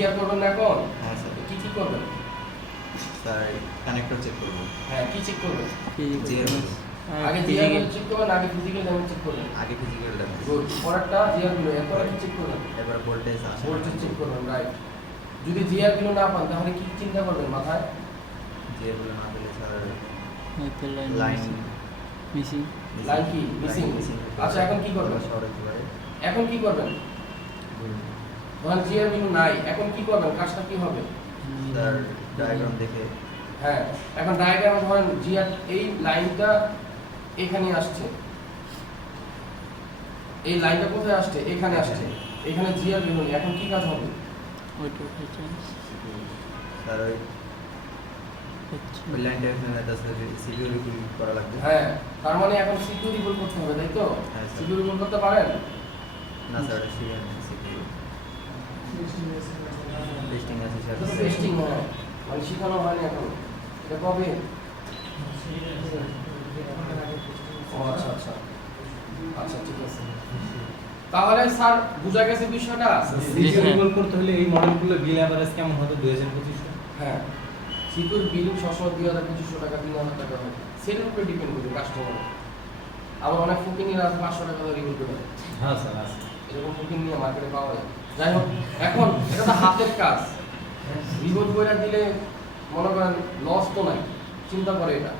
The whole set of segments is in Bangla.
গিয়ার করবেন না এখন? হ্যাঁ স্যার। কি কি করবেন? স্যার কানেক্টর চেক করব। হ্যাঁ, কি চেক করবেন? জিআর আগে জিআর চেক করবেন, আগে ফিজিক্যাল ড্যামেজ চেক করবেন। আগে ফিজিক্যাল ড্যামেজ। গুড। পরেরটা জিআর গুলো, এরপরে কি চেক করবেন? এবার ভোল্টেজ আসে। ভোল্টেজ চেক করবেন, রাইট। যদি জিআর গুলো না পান তাহলে কি চিন্তা করবেন মাথায়? জিআর গুলো না পেলে স্যার হয়তো লাইন মিসিং। লাইন কি মিসিং? আচ্ছা, এখন কি করবেন? শর্ট হতে পারে। এখন কি করবেন? ধরেন জিআর গুলো নাই, এখন কি করবেন? কাজটা কি হবে? স্যার ডায়াগ্রাম দেখে হ্যাঁ, এখন ডায়াগ্রামে ধরেন জিআর এই লাইনটা এখানে আসছে, এই লাইনটা কোথায় আসছে? এখানে আসছে, এখানে জিআর বের হলো। এখন কি কাজ হবে? ওইটা চেঞ্জ স্যার হচ্ছে। ওই লাইনটা এখানে সিপিইউ রিকুল করা লাগবে। হ্যাঁ, তার মানে এখন সিকিউরিটি রিপোর্ট করতে হবে, তাই তো? হ্যাঁ, স্যার। সিকিউরিটি রিপোর্ট করতে পারেন? না স্যার সিপিইউ টেস্টিং আছে স্যার। এটা তো টেস্টিং হয়, মানে শেখানো হয়নি এখন। এটা কবে? ও আচ্ছা আচ্ছা আচ্ছা, ঠিক আছে। তাহলে স্যার বুঝা গেছে বিষয়টা? সিকিউরিটি করতে হলে এই মডেলগুলো বিল এভারেজ কেমন হতো 2025 এ? হ্যাঁ, সিকিউর বিলিং সবসময় 2,200 টাকা 3,000 টাকা হয়, সেটার উপরে ডিপেন্ড করবে কাস্টমার। আবার অনেক ফুকিংরা 500 টাকা দিয়ে রিভিউ করে দেয়। হ্যাঁ স্যার আছে। এরকম ফুকিং নিয়ে মার্কেটে পাওয়া যায়। যাই হোক, এখন এটা তো হাতের কাজ, রিভিউ করে দিলে মনে করেন লস তো নাই। চিন্তা করে এটা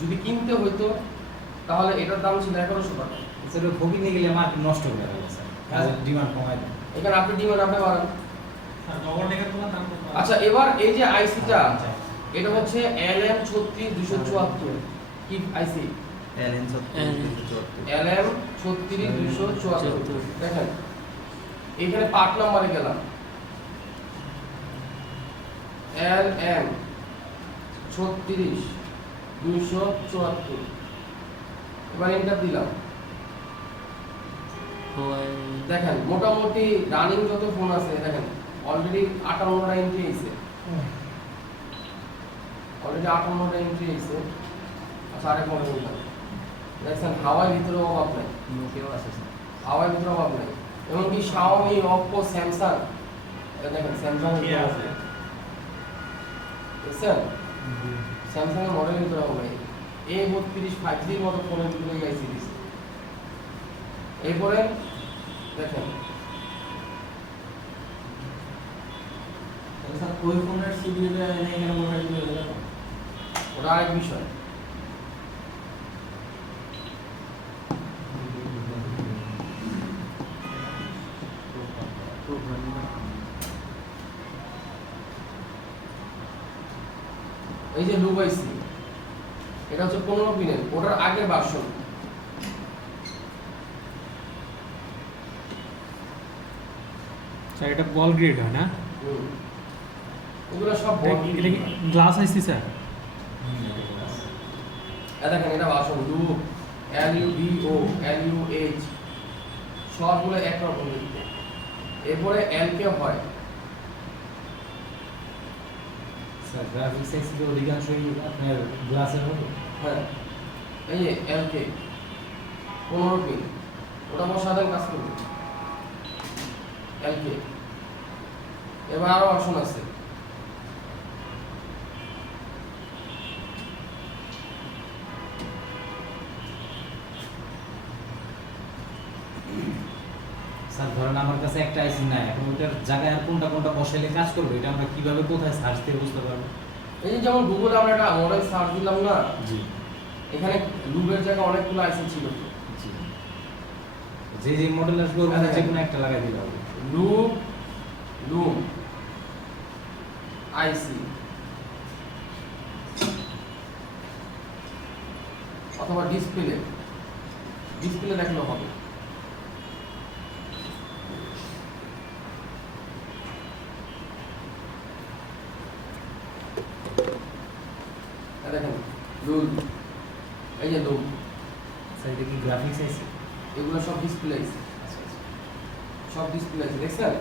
যদি কিনতে হইতো তাহলে এটার দাম ছিল 1100 টাকা। স্যার ফকিং নিয়ে গেলে মার্কেট নষ্ট করে দেবে স্যার। কাজের ডিমান্ড কমায় দেয়। এখানে আপনি ডিমান্ড আপনি বাড়ান। স্যার ওভারটেকের তোমার দাম কত? আচ্ছা, এবার এই যে আইসিটা, এটা হচ্ছে LM36274 কি আইসি? LN 274 LM36274। দেখেন এখানে পার্ট নাম্বারে গেলাম, LM36274। এবার এন্টার দিলাম। দেখেন মোটামুটি রানিং যত ফোন আছে, দেখেন অলরেডি 58টা এন্ট্রি হয়েছে, অলরেডি 58টা এন্ট্রি হয়েছে। আচ্ছা, আরেক মডেল নিলাম। দেখছেন হাওয়ার ভিতরে অভাব নাই, নোকিয়াও আছে স্যার। হাওয়ার ভিতরে অভাব নাই। এমনকি শাওমি, অপ্পো, স্যামসাং, দেখেন স্যামসাং আছে, দেখছেন স্যামসাং এর মডেলের ভিতরে অভাব নাই। A32 5G এর মতো ফোনের ভিতরে এই আইসি দিচ্ছে। এরপরে দেখেন স্যার ওই ফোনের সিপিইউটা এনে এখানে বসাই দিলে হয়ে যাবে। ওটা আরেক বিষয়। এই যে লুপ আইসি, এটা হচ্ছে 15 পিনের, ওটার আগের ভার্সন। স্যার এটা বল গ্রেড হয় না? এগুলো সব এটা কি গ্লাস আইসি স্যার? দেখেন এটা ভার্সন লুপ, LUBO, LUH সবগুলো একরকম দেখতে। এরপরে LK হয়, স্যার গ্রাফিক্স আইসি অধিকাংশই আপনার গ্লাসের হতো। হ্যাঁ এই যে LK 15 পিন, ওটা সাধারণ কাজ করবে LK। এবার আরো অপশন আছে, স্যার ধরেন আমার কাছে একটা আইসি নাই, এখন ওটার জায়গায় আর কোনটা কোনটা বসাইলে কাজ করবে, এটা আমরা কিভাবে কোথায় সার্চ দিয়ে বুঝতে পারবো? এই যে যেমন গুগলে আমরা একটা মডেল সার্চ দিলাম না, জি এখানে লুপের জায়গায় অনেকগুলো আইসি ছিল। জি, যে যে মডেল আসবে ওর মধ্যে যে কোনো একটা লাগাই দিলে হবে। লুপ, লুম, আইসি অথবা ডিসপ্লে, ডিসপ্লে দেখলেও হবে। দেখেন লুল, এই যে লুম, স্যার এটা কি গ্রাফিক্স আইসি? এগুলো সব ডিসপ্লে আইসি, সব ডিসপ্লে আছে, দেখছেন?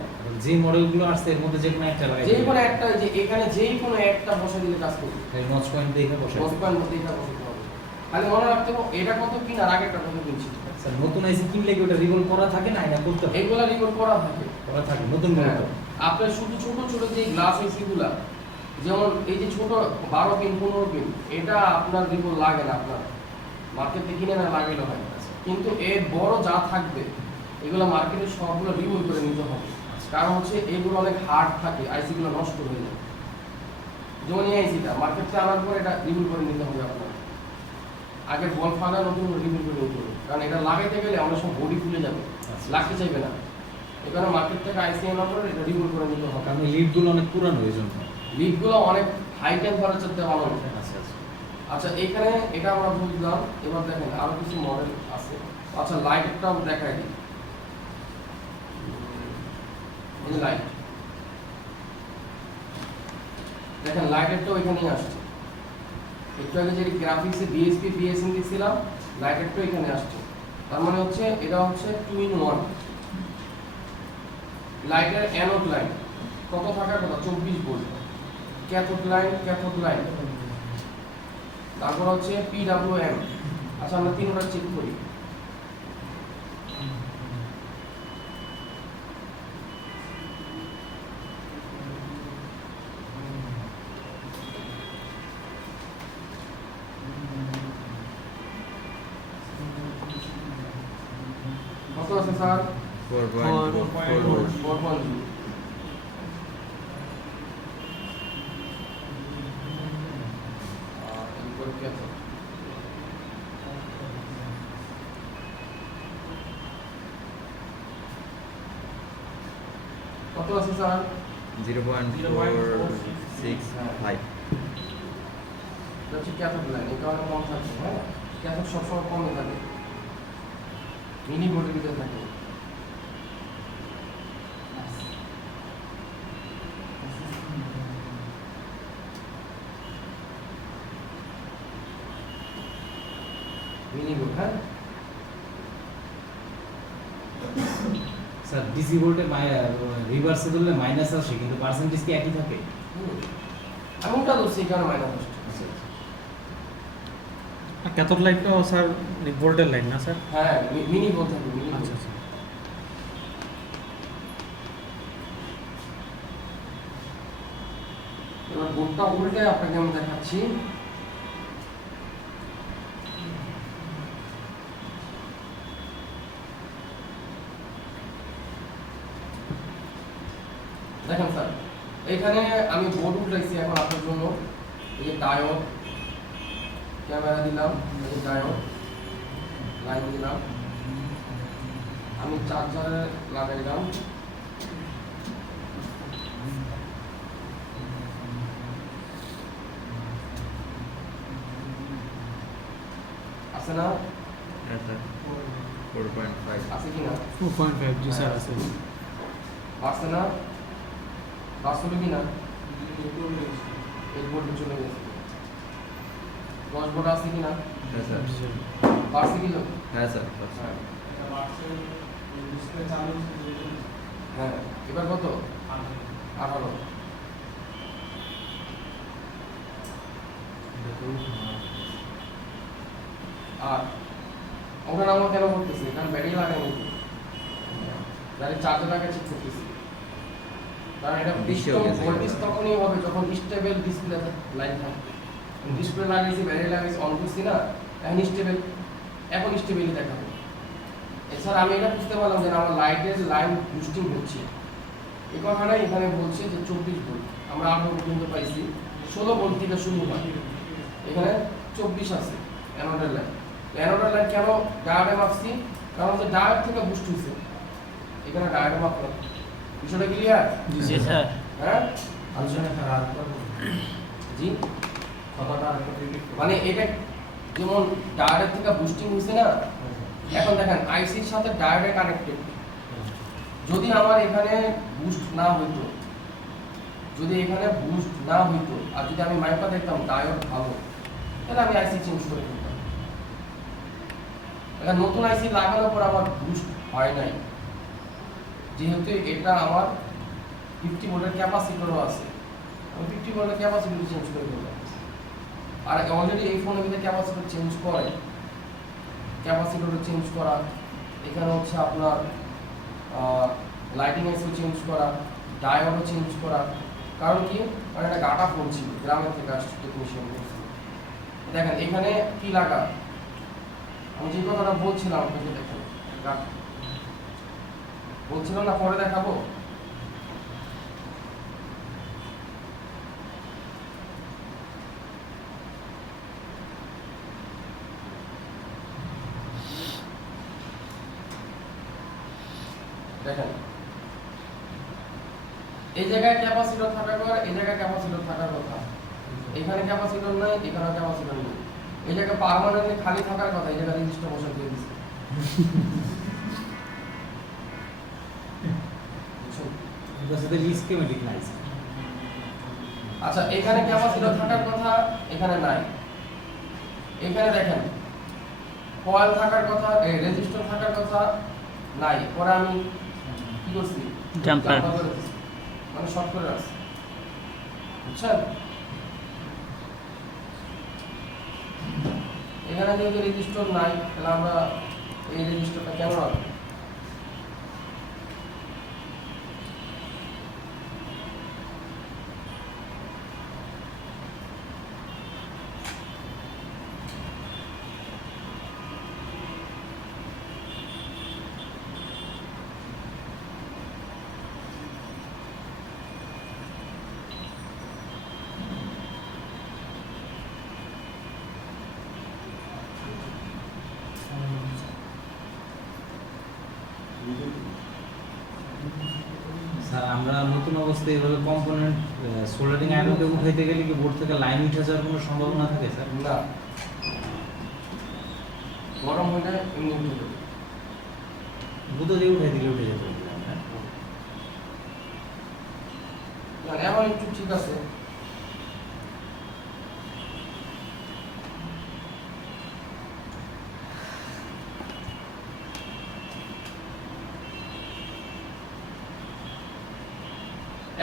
যে মডেলগুলো আসছে এর মধ্যে যে কোনো একটা লাগাই যেই কোনো একটা, যে এখানে যেই কোনো একটা বসে দিলে কাজ করবে। নচ পয়েন্ট দেখে বসে। বস পয়েন্ট মধ্যে এটা বসাতে হবে। খালি মনে রাখতে হবে এটা কত পিন আর আগেরটা কত পিন ছিল। স্যার নতুন আইসি কিনলে কি ওটা রিভলভ করা থাকে না এটা করতে হয় এইগুলা রিপোর্ট করা থাকে। করা থাকে নতুন হ্যাঁ, গুলো আপনার শুধু ছোট ছোট যে গ্লাস এসি গুলা, যেমন এই যে ছোট 12 পিন 15 পিন, এটা আপনার রিপোর্ট লাগে না, আপনার মার্কেটে কিনে না লাগাইলে হয়। কিন্তু এর বড় যা থাকবে এগুলো মার্কেটে সবগুলো রিমুভ করে নিতে হবে, কারণ হচ্ছে এগুলো অনেক হার্ড থাকে, আইসি গুলো নষ্ট হয়ে যায়। যেমন এই আইসিটা মার্কেটে আনার পর এটা রিমুভ করে নিতে হবে আপনার, আগে বল ফাঁকা নতুন রিমুভ করে নিতে হবে, কারণ এটা লাগাইতে গেলে অনেক সময় বডি ফুলে যাবে, লাগতে চাইবে না। এখানে মার্কেট থেকে আইসি আনার পর এটা রিমুভ করে নিতে হবে। কারণ লিড গুলো অনেক পুরানো এই জন্য। লিডগুলো অনেক হাই টেম্পারেচার দিয়ে বানানো। আচ্ছা আচ্ছা আচ্ছা, এখানে এটা আমরা বুঝলাম। এবার দেখেন আরো কিছু মডেল আছে। আচ্ছা, লাইটটাও দেখাই দিই। এই লাইট দেখেন, লাইটেরটাও এখানেই আসছে। একটু আগে যে গ্রাফিক্সে ডিএসপি পিএসএন দিয়েছিলাম, লাইটেরটাও এখানে আসছে। তার মানে হচ্ছে এটা হচ্ছে 2 in 1। লাইটের অ্যানোড লাইন কত থাকার কথা? 24 ভোল্ট। ক্যাথোড লাইন, তারপর হচ্ছে পিডব্লিউএম। আচ্ছা, আমরা তিনটা চেক করি। কত আছে স্যার? 4.4 volts. 4.0। কত আছে স্যার? 0.465. এটা হচ্ছে ক্যাথোড লাইন, এই কারণে কম থাকছে। হ্যাঁ, ক্যাথোড সবসময় কমই থাকে, মিনি ভোল্টের ভিতরে থাকে। মিনি ভোল্ট, হ্যাঁ। স্যার ডিসি ভোল্টে রিভার্সে দিলে মাইনাস আসে কিন্তু পার্সেন্টেজ কি একই থাকে? আমি ওটা ধরছি, এই কারণে মাইনাস আসছে। ক্যাথোড লাইটটাও স্যার ভোল্টের লাইন না স্যার? হ্যাঁ, মিনি ভোল্ট থাকে, মিনি আচ্ছা ভোল্ট। আচ্ছা। এবার বোর্ডটা উল্টে আপনাকে আমি দেখাচ্ছি। দেখেন স্যার, এখানে আমি বোর্ড উল্টাইছি এখন আপনার জন্য। এই যে ডায়োড, ক্যামেরা দিলাম, এই যে ডায়োড লাইন দিলাম, আমি চার্জারে লাগাইলাম। আছে না? Yes, sir. 4.5. আছে কি না? 2.5 জি স্যার আছে। আছে না? বাস্তবে কি না? এই বোর্ডে চলে গেছে। 10 বোর্ড আছে কি না? Yes, sir. বাড়ছে কি? Yes, sir. হ্যাঁ, এবার কত? 18। আর ওখানে আমরা কেন করতেছি? কারণ ব্যাটারি লাগাইনি, গাড়ির চার্জার আগে চেক করতেছি। কারণ এটা বেশি হয়ে গেছে। ভোল্টেজ তখনই হবে যখন স্টেবল ডিসপ্লে লাইন থাকবে। ডিসপ্লে লাগাইছি, ব্যাটারি লাগাইছি, অন করছি না, এখন স্টেবল, এখন স্টেবলই দেখাবে। এছাড়া আমি এটা বুঝতে পারলাম যে আমার লাইটের লাইন বুস্টিং হচ্ছে। এই কথাটাই এখানে বলছে যে 24 ভোল্ট, আমরা 18 পর্যন্ত পাইছি, 16 ভোল্ট থেকে শুরু হয়। এখানে 24 আছে অ্যানোডের লাইন। অ্যানোডের লাইন কেন ডায়োডে মাপছি? কারণ হচ্ছে ডায়োড থেকে বুস্ট হয়েছে, এখানে ডায়োডে মাপলাম। বিষয়টা ক্লিয়ার? জি স্যার। হ্যাঁ আলোচনা জি, কথাটা আরেকটু রিপিট মানে এটা যেমন ডায়োডের থেকে বুস্টিং হয়েছে না, এখন দেখেন আইসির সাথে ডায়োডে কানেক্টেড। যদি আমার এখানে বুস্ট না হইতো, আর যদি আমি মাইপা দেখতাম ডায়োড ভালো, তাহলে আমি আইসি চেঞ্জ করে দিতাম। এখন নতুন আইসি লাগানোর পর আমার বুস্ট হয় নাই, যেহেতু এটা আমার 50 ভোল্টের ক্যাপাসিটরও আছে, আমি 50 ভোল্টের ক্যাপাসিটর চেঞ্জ করে দিলাম। আর অলরেডি এই ফোনের ভিতরে ক্যাপাসিটর চেঞ্জ করে, ক্যাপাসিটরও চেঞ্জ করা, এখানে হচ্ছে আপনার লাইটিং এসও চেঞ্জ করা, ডায়োডও চেঞ্জ করা। কারণ কি, কারণ একটা গাটা ফোন ছিল, গ্রামের থেকে আসছে টেকনিশিয়ান করছিল। দেখেন এখানে কি লাগা, আমি যে কথাটা বলছিলাম আপনাকে, দেখেন বলছিলাম না, পরে দেখাবো। দেখেন এই জায়গায় ক্যাপাসিটর থাকার কথা, এই জায়গায় ক্যাপাসিটর থাকার কথা, এখানে ক্যাপাসিটর নাই, এখানে ক্যাপাসিটর নেই। এই জায়গায় পার্মানেন্টলি খালি থাকার কথা, এই জায়গায় রেজিস্টার বসাই দিয়ে দিচ্ছে। এটা সাথে স্কিমেটিক নাই স্যার। আচ্ছা, এখানে ক্যাপাসিটর থাকার কথা, এখানে নাই। এখানে দেখেন কয়েল থাকার কথা, এই রেজিস্টার থাকার কথা নাই। পরে আমি কি করছি, জাম্পার করে দিছি, মানে শর্ট করে রাখছি, বুঝছেন? এখানে যেহেতু রেজিস্টার নাই, তাহলে আমরা এই রেজিস্টারটা কেন রাখবো? স্যার আমরা নতুন অবস্থায় এইভাবে কম্পোনেন্ট সোল্ডারিং আয়রনকে উঠাইতে গেলে কি বোর্ড থেকে লাইন উঠে যাওয়ার কোনো সম্ভাবনা থাকে স্যার? না, গরম হলে এমনি উঠে যাবে। গুঁতো দিয়ে উঠাই দিলে উঠে যেত। না, এমন একটু ঠিক আছে।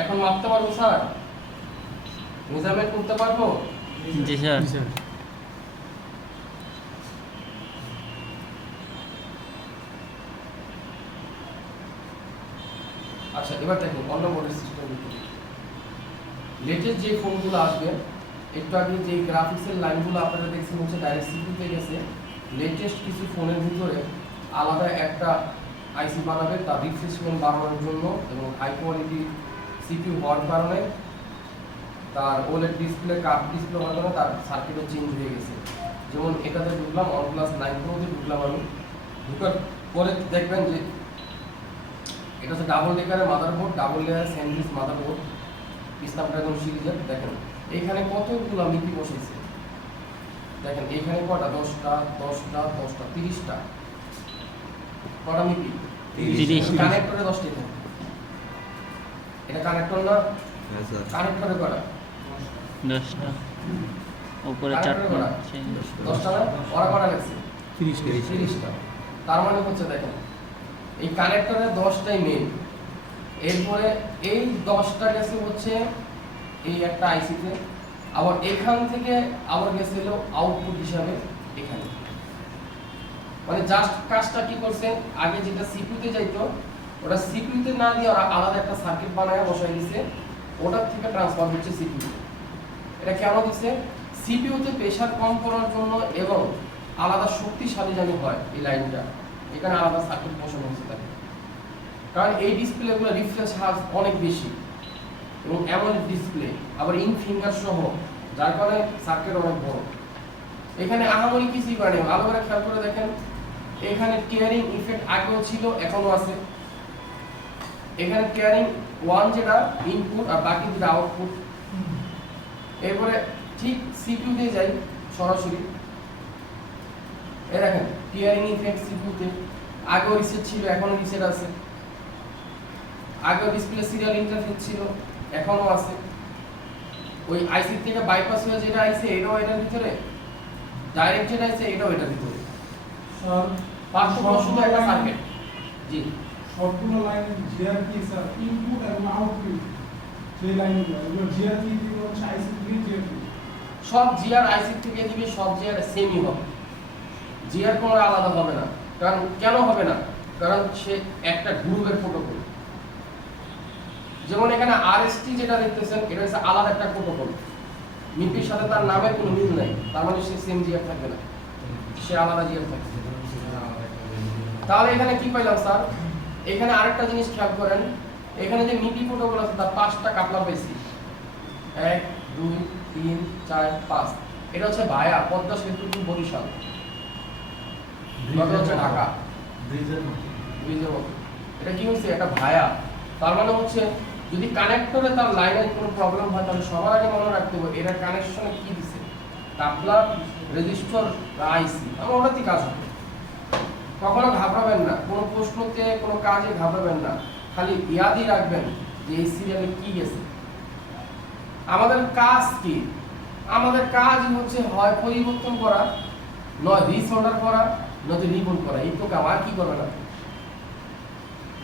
এখন মাপতে পারবো স্যার, মেজারমেন্ট করতে পারবো। জি স্যার। জি স্যার। আচ্ছা, এবার দেখুন অন্য বোর্ডের সিস্টেম। লেটেস্ট যে ফোনগুলো আসবে, একটু আগে যে গ্রাফিক্সের লাইনগুলো আপনারা দেখছেন হচ্ছে ডাইরেক্ট সিপিইউতে গেছে। লেটেস্ট কিছু ফোনের ভিতরে আলাদা একটা আইসি বানাবে তার রিফ্রেশমেন্ট বাড়ানোর জন্য, এবং হাই কোয়ালিটি সিপিইউ হওয়ার কারণে তার ওলেড ডিসপ্লে, কার্ভ ডিসপ্লে হওয়ার কারণে তার সার্কিটও চেঞ্জ হয়ে গেছে। যেমন এটাতে ঢুকলাম, OnePlus 9 Proতে ঢুকলাম আমি, ঢুকার পরে দেখবেন যে এটা হচ্ছে ডাবল ডেকারের motherboard, double layer sandwich motherboard, Snapdragon সিরিজের। দেখেন এইখানে কতগুলো মিপি বসেছে, দেখেন এইখানে কটা, 10টা 10টা 10টা 30টা, কটা মিপি? 30টা। কানেক্টরে 10টা থাকে। এটা কানেক্টর না, হ্যাঁ স্যার। কানেক্টরে কটা? 10টা উপরে কানেক্টরে 4টা কটা? 10টা না, ওরা কটা লাগছে? 30টা। তার মানে হচ্ছে দেখেন এই কানেক্টরের 10টাই মেইন, এরপরে এই 10টা গেছে হচ্ছে এই একটা আইসিতে, আবার এখান থেকে আবার গেছিল আউটপুট হিসাবে এখানে। মানে জাস্ট কাজটা কি করছে, আগে যেটা সিপিইউতে যাইতো ওটা সিপিইউতে না দিয়ে ওরা আলাদা একটা সার্কিট বানায় বসাই দিয়েছে, ওটার থেকে ট্রান্সফার হচ্ছে সিপিইউ। এটা কেন দিছে? সিপিইউতে প্রেসার কম করার জন্য এবং আলাদা শক্তিশালী জানি হয় এই লাইনটা, এখানে আলাদা সার্কিট বসানো হচ্ছে তাকে। কারণ এই ডিসপ্লেগুলো রিফ্রেশ হার অনেক বেশি এবং অ্যামোলেড ডিসপ্লে, আবার ইন ফিঙ্গার সহ, যার কারণে সার্কিট অনেক বড়। এখানে আহামরি কিছুই করে নেই, ভালো করে খেয়াল করে দেখেন, এখানে টিয়ারিং ইফেক্ট আগেও ছিল, এখনো আছে। এখানে টিয়ারিং 1 যেটা ইনপুট আর বাকি যেটা আউটপুট। এরপরে ঠিক সিপিইউ দিয়ে যাই সরাসরি, এই দেখেন টিয়ারিং ইফেক্ট সিপিইউতে আগেও রিসেট ছিল, এখনো রিসেট আছে। আগেও ডিসপ্লে সিরিয়াল ইন্টারফেস ছিল, এখনো আছে। ওই আইসি থেকে বাইপাস হয়ে যেটা আইছে এটাও এটার ভিতরে, ডাইরেক্ট যেটা আইছে এটাও এটার ভিতরে। স্যার পার্থক্য শুধু একটা সার্কিট। জি, সবগুলো লাইন জিআর কি স্যার ইনপুট এবং আউটপুট সেই লাইনগুলো এগুলো জিআর কি দিবে হচ্ছে আইসি থেকে জিআর কি সব জিআর আইসি থেকে দিবে, সব জিআর সেমই হবে। জিআর কোনো আলাদা হবে না। কারণ কেন হবে না? কারণ সে একটা গ্রুপের প্রোটোকল। যেমন এখানে আরএসটি যেটা দেখতেছেন এটা হচ্ছে আলাদা একটা প্রোটোকল, মিপির সাথে তার নামের কোনো মিল নাই, তার মানে সে সেম জিআর থাকবে না, সে আলাদা জিআর থাকবে। তাহলে এখানে কি পাইলাম স্যার? এখানে আরেকটা জিনিস খেয়াল করেন, এখানে যে মিপি প্রোটোকল আছে তার 5টা কাপলার পেয়েছি, 1 2 3 4 5। এটা হচ্ছে ভায়া পদ্মা সেতু টু বরিশাল, এটা হচ্ছে ঢাকা ব্রিজের ব্রিজের মতো। এটা কি হচ্ছে? একটা ভায়া, তার মানে হচ্ছে যদি কানেক্টরে তার লাইনের কোনো প্রবলেম হয় তাহলে সবার আগে মনে রাখতে হবে এরা কানেকশনে কি দিছে, কাপলার, রেজিস্টার, আইসি, আমার ওটাতেই কাজ হবে। কখনো ঘাবড়াবেন না, কোনো প্রশ্নতে কোনো কাজে ঘাবড়াবেন না, খালি ইয়াদই রাখবেন যে এই সিরিয়ালে কি গেছে। আমাদের কাজ কি? আমাদের কাজই হচ্ছে হয় পরিবর্তন করা, নয় রিসঅর্ডার করা, নয়তো রিবুট করা। এই তো কাজ, আর কি করবেন না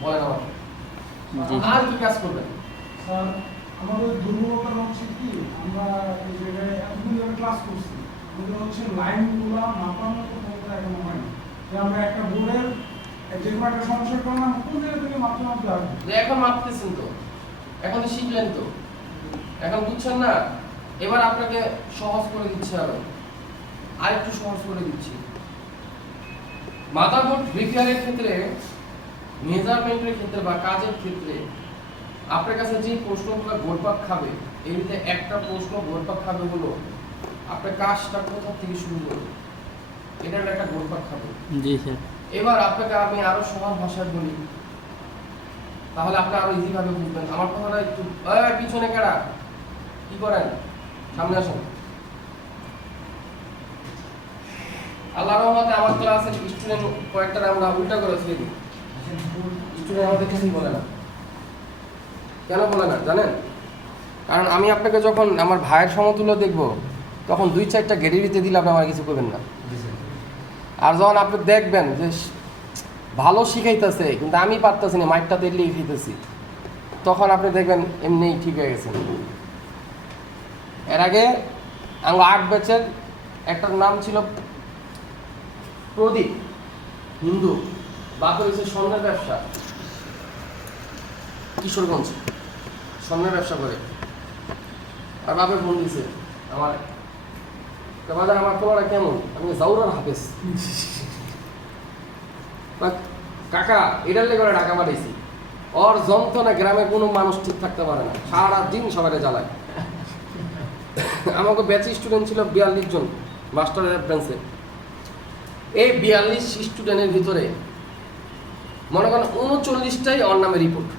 বলেন আমাকে, জি আর কি কাজ করবেন? স্যার আমাদের দুর্বলতা হচ্ছে কি, আমরা এই জায়গায় এতদিন ধরে ক্লাস করছি, আমাদের হচ্ছে লাইনগুলো মাপানোর ক্ষমতা এখনো হয়নি। যে আমরা একটা বোর্ডের যে কোনো একটা সমস্যার কারণে আমরা কোন জায়গা থেকে মাপতে মাপতে আসবো। যে এখন মাপতেছেন তো, এখন তো শিখলেন তো, এখন বুঝছেন না, এবার আপনাকে সহজ করে দিচ্ছে, আর একটু সহজ করে দিচ্ছি। মাদারবোর্ড রিপেয়ারের ক্ষেত্রে, মেজারমেন্টের ক্ষেত্রে বা কাজের ক্ষেত্রে আপনার কাছে যে প্রশ্নগুলো ঘুরপাক খাবে, এর ভিতরে একটা প্রশ্ন ঘুরপাক খাবে হলো আপনার কাজটা কোথা থেকে শুরু করবে, এটা একটা ঘুরপাক খাবে। জি স্যার। এবার আপনাকে আমি আরো সহজ ভাষায় বলি, তাহলে আপনি আরো ইজি ভাবে বুঝবেন। আমার কথাটা একটু পিছনে কেডা কি করেন, সামনে আসুন। আল্লাহর রহমতে আমার ক্লাসের স্টুডেন্ট কয়েকটা আমরা উল্টা করেছি, স্টুডেন্ট আমাদের কিছুই বলে না। কেন বলে না জানেন? কারণ আমি আপনাকে যখন আমার ভাইয়ের সমতুল্য দেখব তখন 2-4টা গেড়িতে দিলে আপনি আমার কিছু করবেন না। আর যখন আপনি দেখবেন যে ভালো শিখাইতেছে কিন্তু আমি পারতেছি না, মাইকটা দিলেই খাইতেছি, তখন আপনি দেখবেন এমনিই ঠিক হয়ে গেছে। এর আগে আমার 8 ব্যাচের একটার নাম ছিল প্রদীপ, হিন্দু, বাপের হচ্ছে স্বর্ণের ব্যবসা, কিশোরগঞ্জ স্বর্ণের ব্যবসা করে। আর বাপের ফোন দিছে আমার, আমার তোমার কেমন? আমি জাউরার হাফেজ কাকা, এটার লেগে ঢাকা পাঠাইছি। ওর যন্ত্রণা গ্রামে কোনো মানুষ ঠিক থাকতে পারে না, সারা দিন সবাইকে জ্বালায়। আমাকে ব্যাচ স্টুডেন্ট ছিল 42 জন মাস্টারের রেফারেন্সে। এই 42 স্টুডেন্টের ভিতরে মনে করেন 39টাই ওর নামে রিপোর্ট।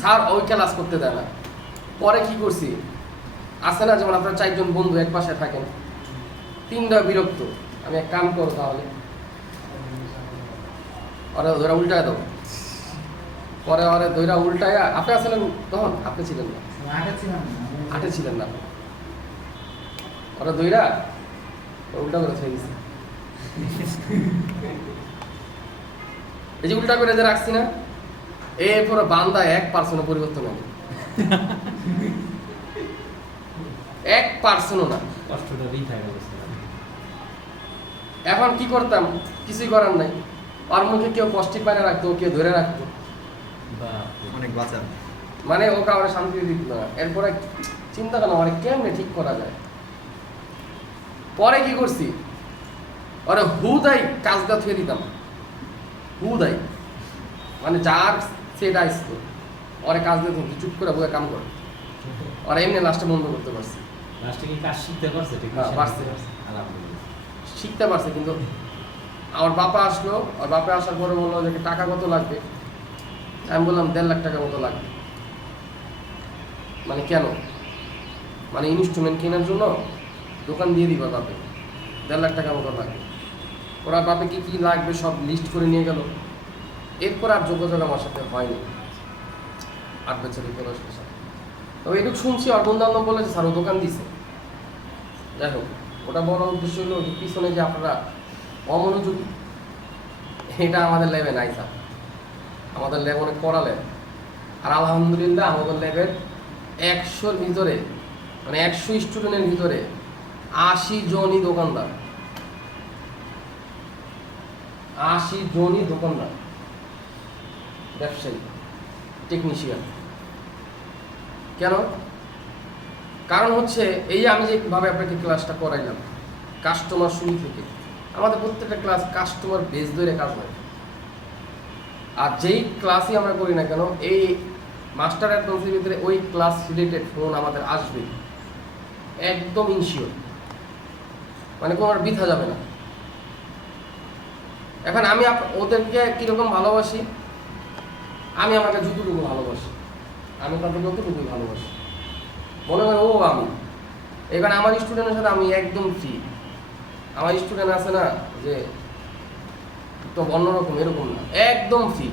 স্যার ওই ক্লাস করতে দেয় না। পরে কি করছি, আছে না যেমন আপনার 4 জন বন্ধু এক পাশে থাকেন, 3টা বিরক্ত, আমি এক কাম করো তাহলে ওরা ধরা উল্টায় দাও। পরে ওরা ধরা উল্টায়, আপনি আসলেন তখন, আপনি ছিলেন না, আটে ছিলেন না, ওরা দইরা উল্টা করে ছেড়ে দিছে। এই যে উল্টা করে যে রাখছি না, এরপরে বান্দা 1% পরিবর্তন হবে, 1% না। কষ্টটা বৃথা গেল স্যার। এখন কি করতাম? কিছুই করার নাই। আর মুখে কেউ কষ্টিক পানি রাখতো, কেউ ধরে রাখতো, বা অনেক বাঁচান। মানে ও কাউরে শান্তি দিত না। এরপরে চিন্তা করলাম মানে কেমনে ঠিক করা যায়। পরে কি করছি, ওরা হুদাই কাজটা থুয়ে দিতাম, হুদাই, মানে যার সেটা আসতো ওরা কাজ দিত, চুপ করে বয়ে কাম করে, ওরা এমনি লাস্টে বন্ধ করতে পারছি। লাস্টে কি কাজ শিখতে পারছে? ঠিক হ্যাঁ, পারছে। আলহামদুলিল্লাহ। শিখতে পারছে। কিন্তু আমার বাবা আসলো, আর বাপে আসার পরে বললো যে টাকা কত লাগবে, আমি বললাম 1.5 লাখ টাকা মতো লাগবে। মানে কেন? মানে ইনস্ট্রুমেন্ট কেনার জন্য দোকান দিয়ে দিবা বাপে, 1.5 লাখ টাকা মতো লাগবে। ওরা বাপে কি কি লাগবে সব লিস্ট করে নিয়ে গেল। এরপর আর যোগাযোগ আমার সাথে হয়নি 8 বছরের পড়াশোনার সাথে। তবে এটুকু শুনছি আর বন্ধু বান্ধব বলেছে স্যার ও দোকান দিছে। যাই হোক, ওটা বড় উদ্দেশ্য হলো যে পিছনে যে আপনারা অমনোযোগী, এটা আমাদের ল্যাবে নাই স্যার। আমাদের ল্যাব অনেক কড়া ল্যাব। আর আলহামদুলিল্লাহ আমাদের ল্যাবের 100-র ভিতরে, মানে 100 স্টুডেন্টের ভিতরে 80 জনই দোকানদার। 80 জনই দোকানদার, ব্যবসায়ী, টেকনিশিয়ান। কেন? কারণ হচ্ছে এই আমি যেভাবে আপনাকে ক্লাসটা করাইলাম কাস্টমার শুরু থেকে, আমাদের প্রত্যেকটা ক্লাস কাস্টমার বেস ধরে কাজ হয়। আর যেই ক্লাসই আমরা করি না কেন, এই মাস্টার অ্যাডভান্সের ভিতরে ওই ক্লাস রিলেটেড ফোন আমাদের আসবে, একদম ইনশিওর, মানে কোনো আর বৃথা যাবে না। এখন আমি ওদেরকে কীরকম ভালোবাসি, আমি আমাকে যতটুকু ভালোবাসি, আমি তাদেরকে অতটুকুই ভালোবাসি। মনে করেন ও আমি, এবার আমার স্টুডেন্টের সাথে আমি একদম ফ্রি। আমার স্টুডেন্ট আছে না যে তো অন্যরকম, এরকম না, একদম ফ্রি।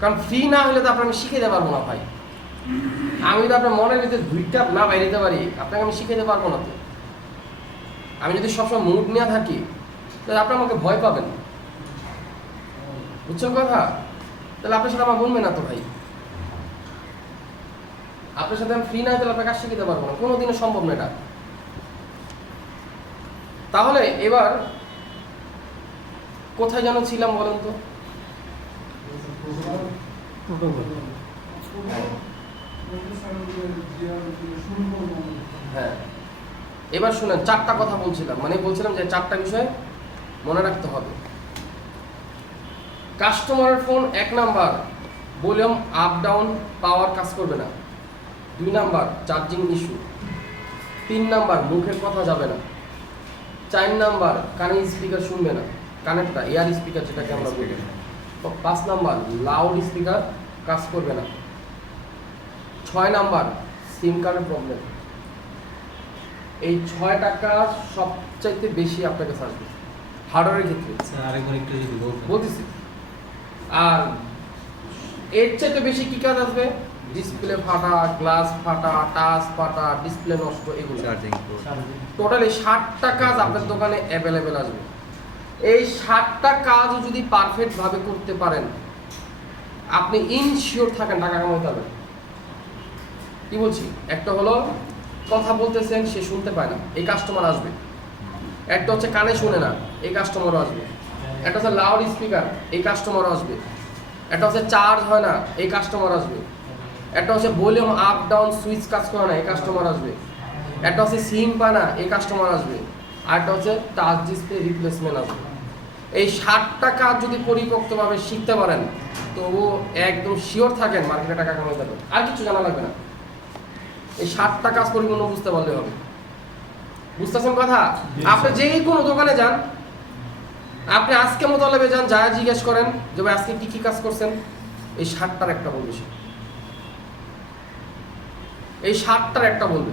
কারণ ফ্রি না হলে তো আপনাকে আমি শিখাইতে পারবো না ভাই। আমি যদি আপনার মনের ভিতরে দুইটা না বাইরে দিতে পারি, আপনাকে আমি শিখাইতে পারবো না। তো আমি যদি সবসময় মুড নিয়ে থাকি তাহলে আপনি আমাকে ভয় পাবেন, বুঝছেন কথা? তাহলে আপনার সাথে আমার বলবে না তো ভাই। আপনার সাথে আমি ফ্রি না হলে আপনার কাজ শিখাতে পারবো না, কোনোদিনও সম্ভব না এটা। তাহলে এবার কোথায় যেন ছিলাম বলেন তো? হ্যাঁ, এবার শুনেন, 4টা কথা বলছিলাম, মানে বলছিলাম যে 4টা বিষয় মনে রাখতে হবে। কাস্টমারের phone 1 number volume up down power কাজ করবে না। 2 নাম্বার চার্জিং ইস্যু। 3 নাম্বার মুখের কথা যাবে না। 4 নাম্বার কানে স্পিকার শুনবে না, কানেরটা এয়ার স্পিকার যেটাকে আমরা বলি। 5 নাম্বার লাউড স্পিকার কাজ করবে না। 6 নাম্বার সিম কার্ডের প্রবলেম। এই 6টা কাজ সবচাইতে বেশি আপনাকে আসবে হার্ডওয়্যারের ক্ষেত্রে। স্যার আরেকবার একটু যদি বলতেন। বলতেছি। আর এর চাইতে বেশি কি কাজ আসবে? ডিসপ্লে ফাটা, গ্লাস ফাটা, টাচ ফাটা, ডিসপ্লে নষ্ট, এগুলো চার্জিং পোর্ট। টোটালি 60টা কাজ আপনার দোকানে অ্যাভেলেবেল আসবে। এই 60টা কাজও যদি পারফেক্ট ভাবে করতে পারেন, আপনি ইনশিওর থাকেন টাকা কামাতে পারবেন। কি বলছি? একটা হলো কথা বলতেছেন, সে শুনতে পায় না, এই কাস্টমার আসবে। একটা হচ্ছে কানে শুনে না, এই কাস্টমারও আসবে। একটা হচ্ছে লাউড স্পিকার, এই কাস্টমারও আসবে। একটা হচ্ছে চার্জ হয় না, এই কাস্টমার আসবে। একটা হচ্ছে ভলিউম আপ ডাউন সুইচ কাজ করে না, এই কাস্টমার আসবে। একটা হচ্ছে সিম পায় না, এই কাস্টমার আসবে। আর একটা হচ্ছে টাচ ডিসপ্লে রিপ্লেসমেন্ট আসবে। এই 60টা কাজ যদি পরিপক্তভাবে শিখতে পারেন, তো একদম শিওর থাকেন মার্কেটে টাকা কামাতে পারবেন, আর কিছু জানা লাগবে না। এই 60টা কাজ পরিপূর্ণ বুঝতে পারলে হবে। বুঝতেছেন কথা? আপনি যেই কোনো দোকানে যান, আপনি আজকে মোতালেবে যান, যা জিজ্ঞেস করেন যে ভাই আজকে কি কি কাজ করছেন, এই 60টার একটা বলবে সে। এই 60টার একটা বলবে।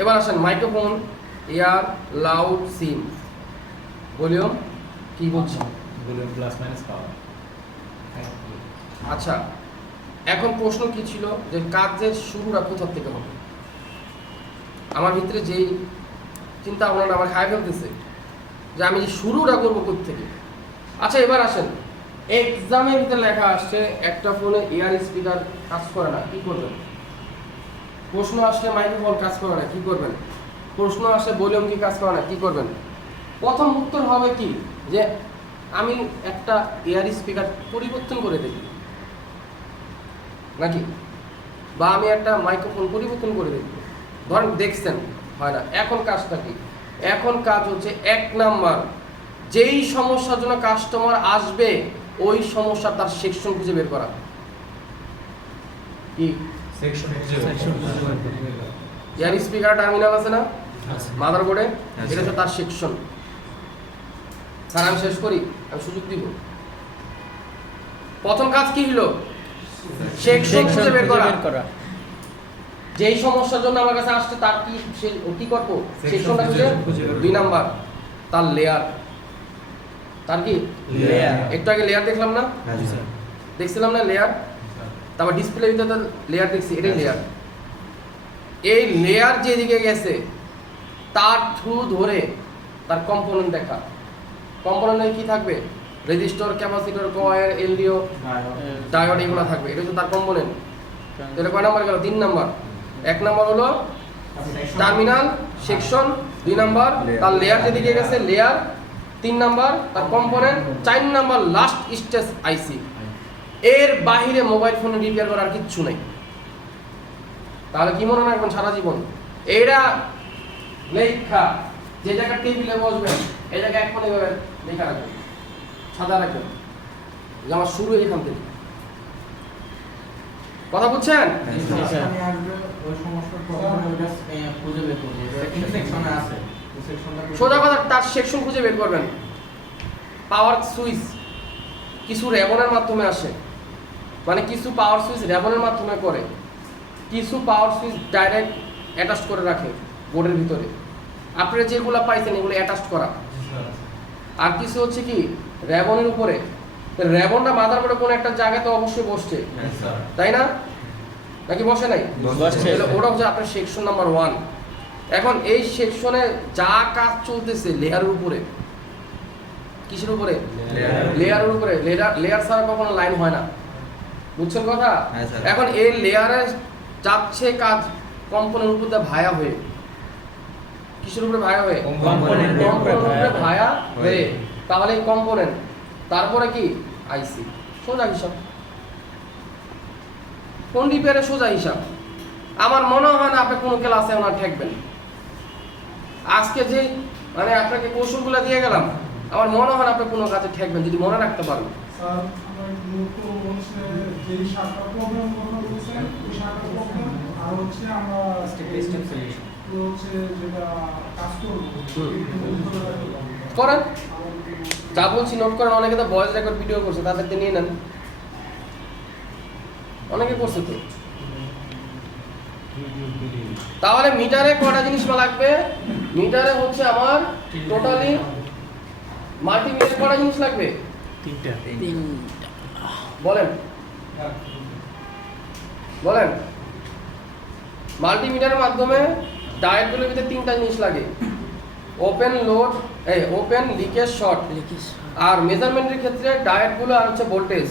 এবার আসেন মাইক্রোফোন, এয়ার, লাউড, সিম, ভলিউম, কি বলছি? ভলিউম প্লাস মাইনাস পাওয়ার। আচ্ছা, এখন প্রশ্ন কি ছিল যে কাজের শুরুটা কোথা থেকে হবে? আমার ভিতরে যেই চিন্তা ভাবনাটা আমার খায় ফেলতেছে যে আমি যে শুরুটা করবো কোথা থেকে। আচ্ছা, এবার আসেন, এক্সামের ভিতরে লেখা আসছে একটা ফোনে এয়ার স্পিকার কাজ করে না, কি করবেন? প্রশ্ন আসলে মাইক্রোফোন কাজ করে না, কি করবেন? প্রশ্ন আসলে ভলিউম কি কাজ করে না, কি করবেন? প্রথম উত্তর হবে কি যে আমি একটা এয়ার স্পিকার পরিবর্তন করে দেখি, নাকি বা আমি একটা মাইক্রোফোন পরিবর্তন করে দেখি। ধরেন দেখছেন হয় না, এখন কাজটা কি? এখন কাজ হচ্ছে 1 নাম্বার, যেই সমস্যার জন্য কাস্টমার আসবে ওই সমস্যা তার সেকশন খুঁজে বের করা। কি সেকশন এয়ার স্পিকার টার্মিনাল আছে না মাদারবোর্ডে, হ্যাঁ, এটা হচ্ছে তার সেকশন। স্যার আমি শেষ করি, আমি সুযোগ দিব। প্রথম কাজ কি হলো? সেকশন খুঁজে বের করা। যেই সমস্যার জন্য আমার কাছে আসছে তার কি কি করবো? সেকশনটা খুঁজে। 2 নাম্বার তার লেয়ার, তার কি লেয়ার। একটু আগে লেয়ার দেখলাম না, দেখছিলাম না লেয়ার? তারপর ডিসপ্লে ভিতরে লেয়ার দেখছি, এটাই লেয়ার। এই লেয়ার যেদিকে গেছে তার থ্রু ধরে তার কম্পোনেন্ট দেখা। কম্পোনেন্টে কি থাকবে? Resistor, capacitor, coil, LDO, diode, এগুলো থাকবে। এটা হচ্ছে তার কম্পোনেন্ট। তাহলে কয় নাম্বার গেল? 3 নাম্বার। 1 নাম্বার হলো টার্মিনাল সেকশন, 2 নাম্বার তার লেয়ার যেদিকে গেছে লেয়ার, 3 নাম্বার তার কম্পোনেন্ট, 4 নাম্বার লাস্ট স্টেজ আইসি। এর বাহিরে মোবাইল ফোনে রিপেয়ার করার কিচ্ছু নেই। তাহলে কি মনে রাখবেন সারা জীবন? এইটা লেখা যে জায়গায় টেবিলে বসবেন এই জায়গায় এক কোণে লেখা রাখবেন, সাদা রাখবেন, যে আমার শুরু এখান থেকে। কথা বুঝছেন? আমি আসবে ওই সমস্ত প্রবলেমটা খুঁজে বের করব। এটা সেকশনে আছে। ওই সেকশনটা সোজা কথা, তার সেকশন খুঁজে বের করবেন। পাওয়ার সুইচ কিছু রেবনের মাধ্যমে আসে, মানে কিছু পাওয়ার সুইচ রেবনের মাধ্যমে করে, কিছু পাওয়ার সুইচ ডাইরেক্ট অ্যাটাচ করে রাখে বোর্ডের ভিতরে। আপনারা যেগুলো পাইছেন এগুলো অ্যাটাচ করা। আর কিছু হচ্ছে কি রেবনের উপরে, রেবনটা মাদারবোর্ডে কোনো একটা জায়গায় তো অবশ্যই বসছে, তাই না? নাকি বসে নাই? বসছে। তাহলে ওটা হচ্ছে আপনার সেকশন নাম্বার 1। এখন এই সেকশনে যা কাজ চলতেছে লেয়ারের উপরে, কিসের উপরে? লেয়ারের উপরে। লেয়ার ছাড়া কখনো লাইন হয় না, বুঝছেন কথা? হ্যাঁ, স্যার। এখন এই লেয়ারে যাচ্ছে কাজ কম্পনের উপর দিয়ে ভায়া হয়ে, কিসের উপরে ভায়া হয়ে? কম্পোনেন্টের উপরে কম্পোনেন্টের উপরে ভায়া হয়ে। হয়ে। তাহলে এই কম্পোনেন্ট, তারপরে কি আইসি। সোজা হিসাব, কোন রিপেয়ারে সোজা হিসাব। আমার মনে হয় না আপনি কোনো ক্লাসে ওনার ঠেকবেন। আজকে যে মানে আপনাকে কৌশলগুলো দিয়ে গেলাম, আমার মনে হয় না আপনি কোনো কাজে ঠেকবেন যদি মনে রাখতে পারেন। স্যার আমরা মূলত হচ্ছে যেই 7টা প্রবলেম কথা বলছেন ওই 7টা প্রবলেম আর হচ্ছে আমরা স্টেপ বাই স্টেপ সলিউশন। তো হচ্ছে যেটা কাজ করবো করেন, যা বলছি নোট করেন। অনেকে তো ভয়েস রেকর্ড ভিডিও করছে, তাদেরকে নিয়ে নেন। অনেকে করছে তো। তাহলে মিটারে কটা জিনিস লাগবে? মিটারে হচ্ছে আমার টোটালি মাল্টিমিটারে কটা জিনিস লাগবে 3টা। বলেন বলেন। মাল্টিমিটারের মাধ্যমে ডায়োডগুলোর ভিতরে 3টা জিনিস লাগে, open load, open leakage short. আর মেজারমেন্টের ক্ষেত্রে ডায়োডগুলো আর হচ্ছে ভোল্টেজ।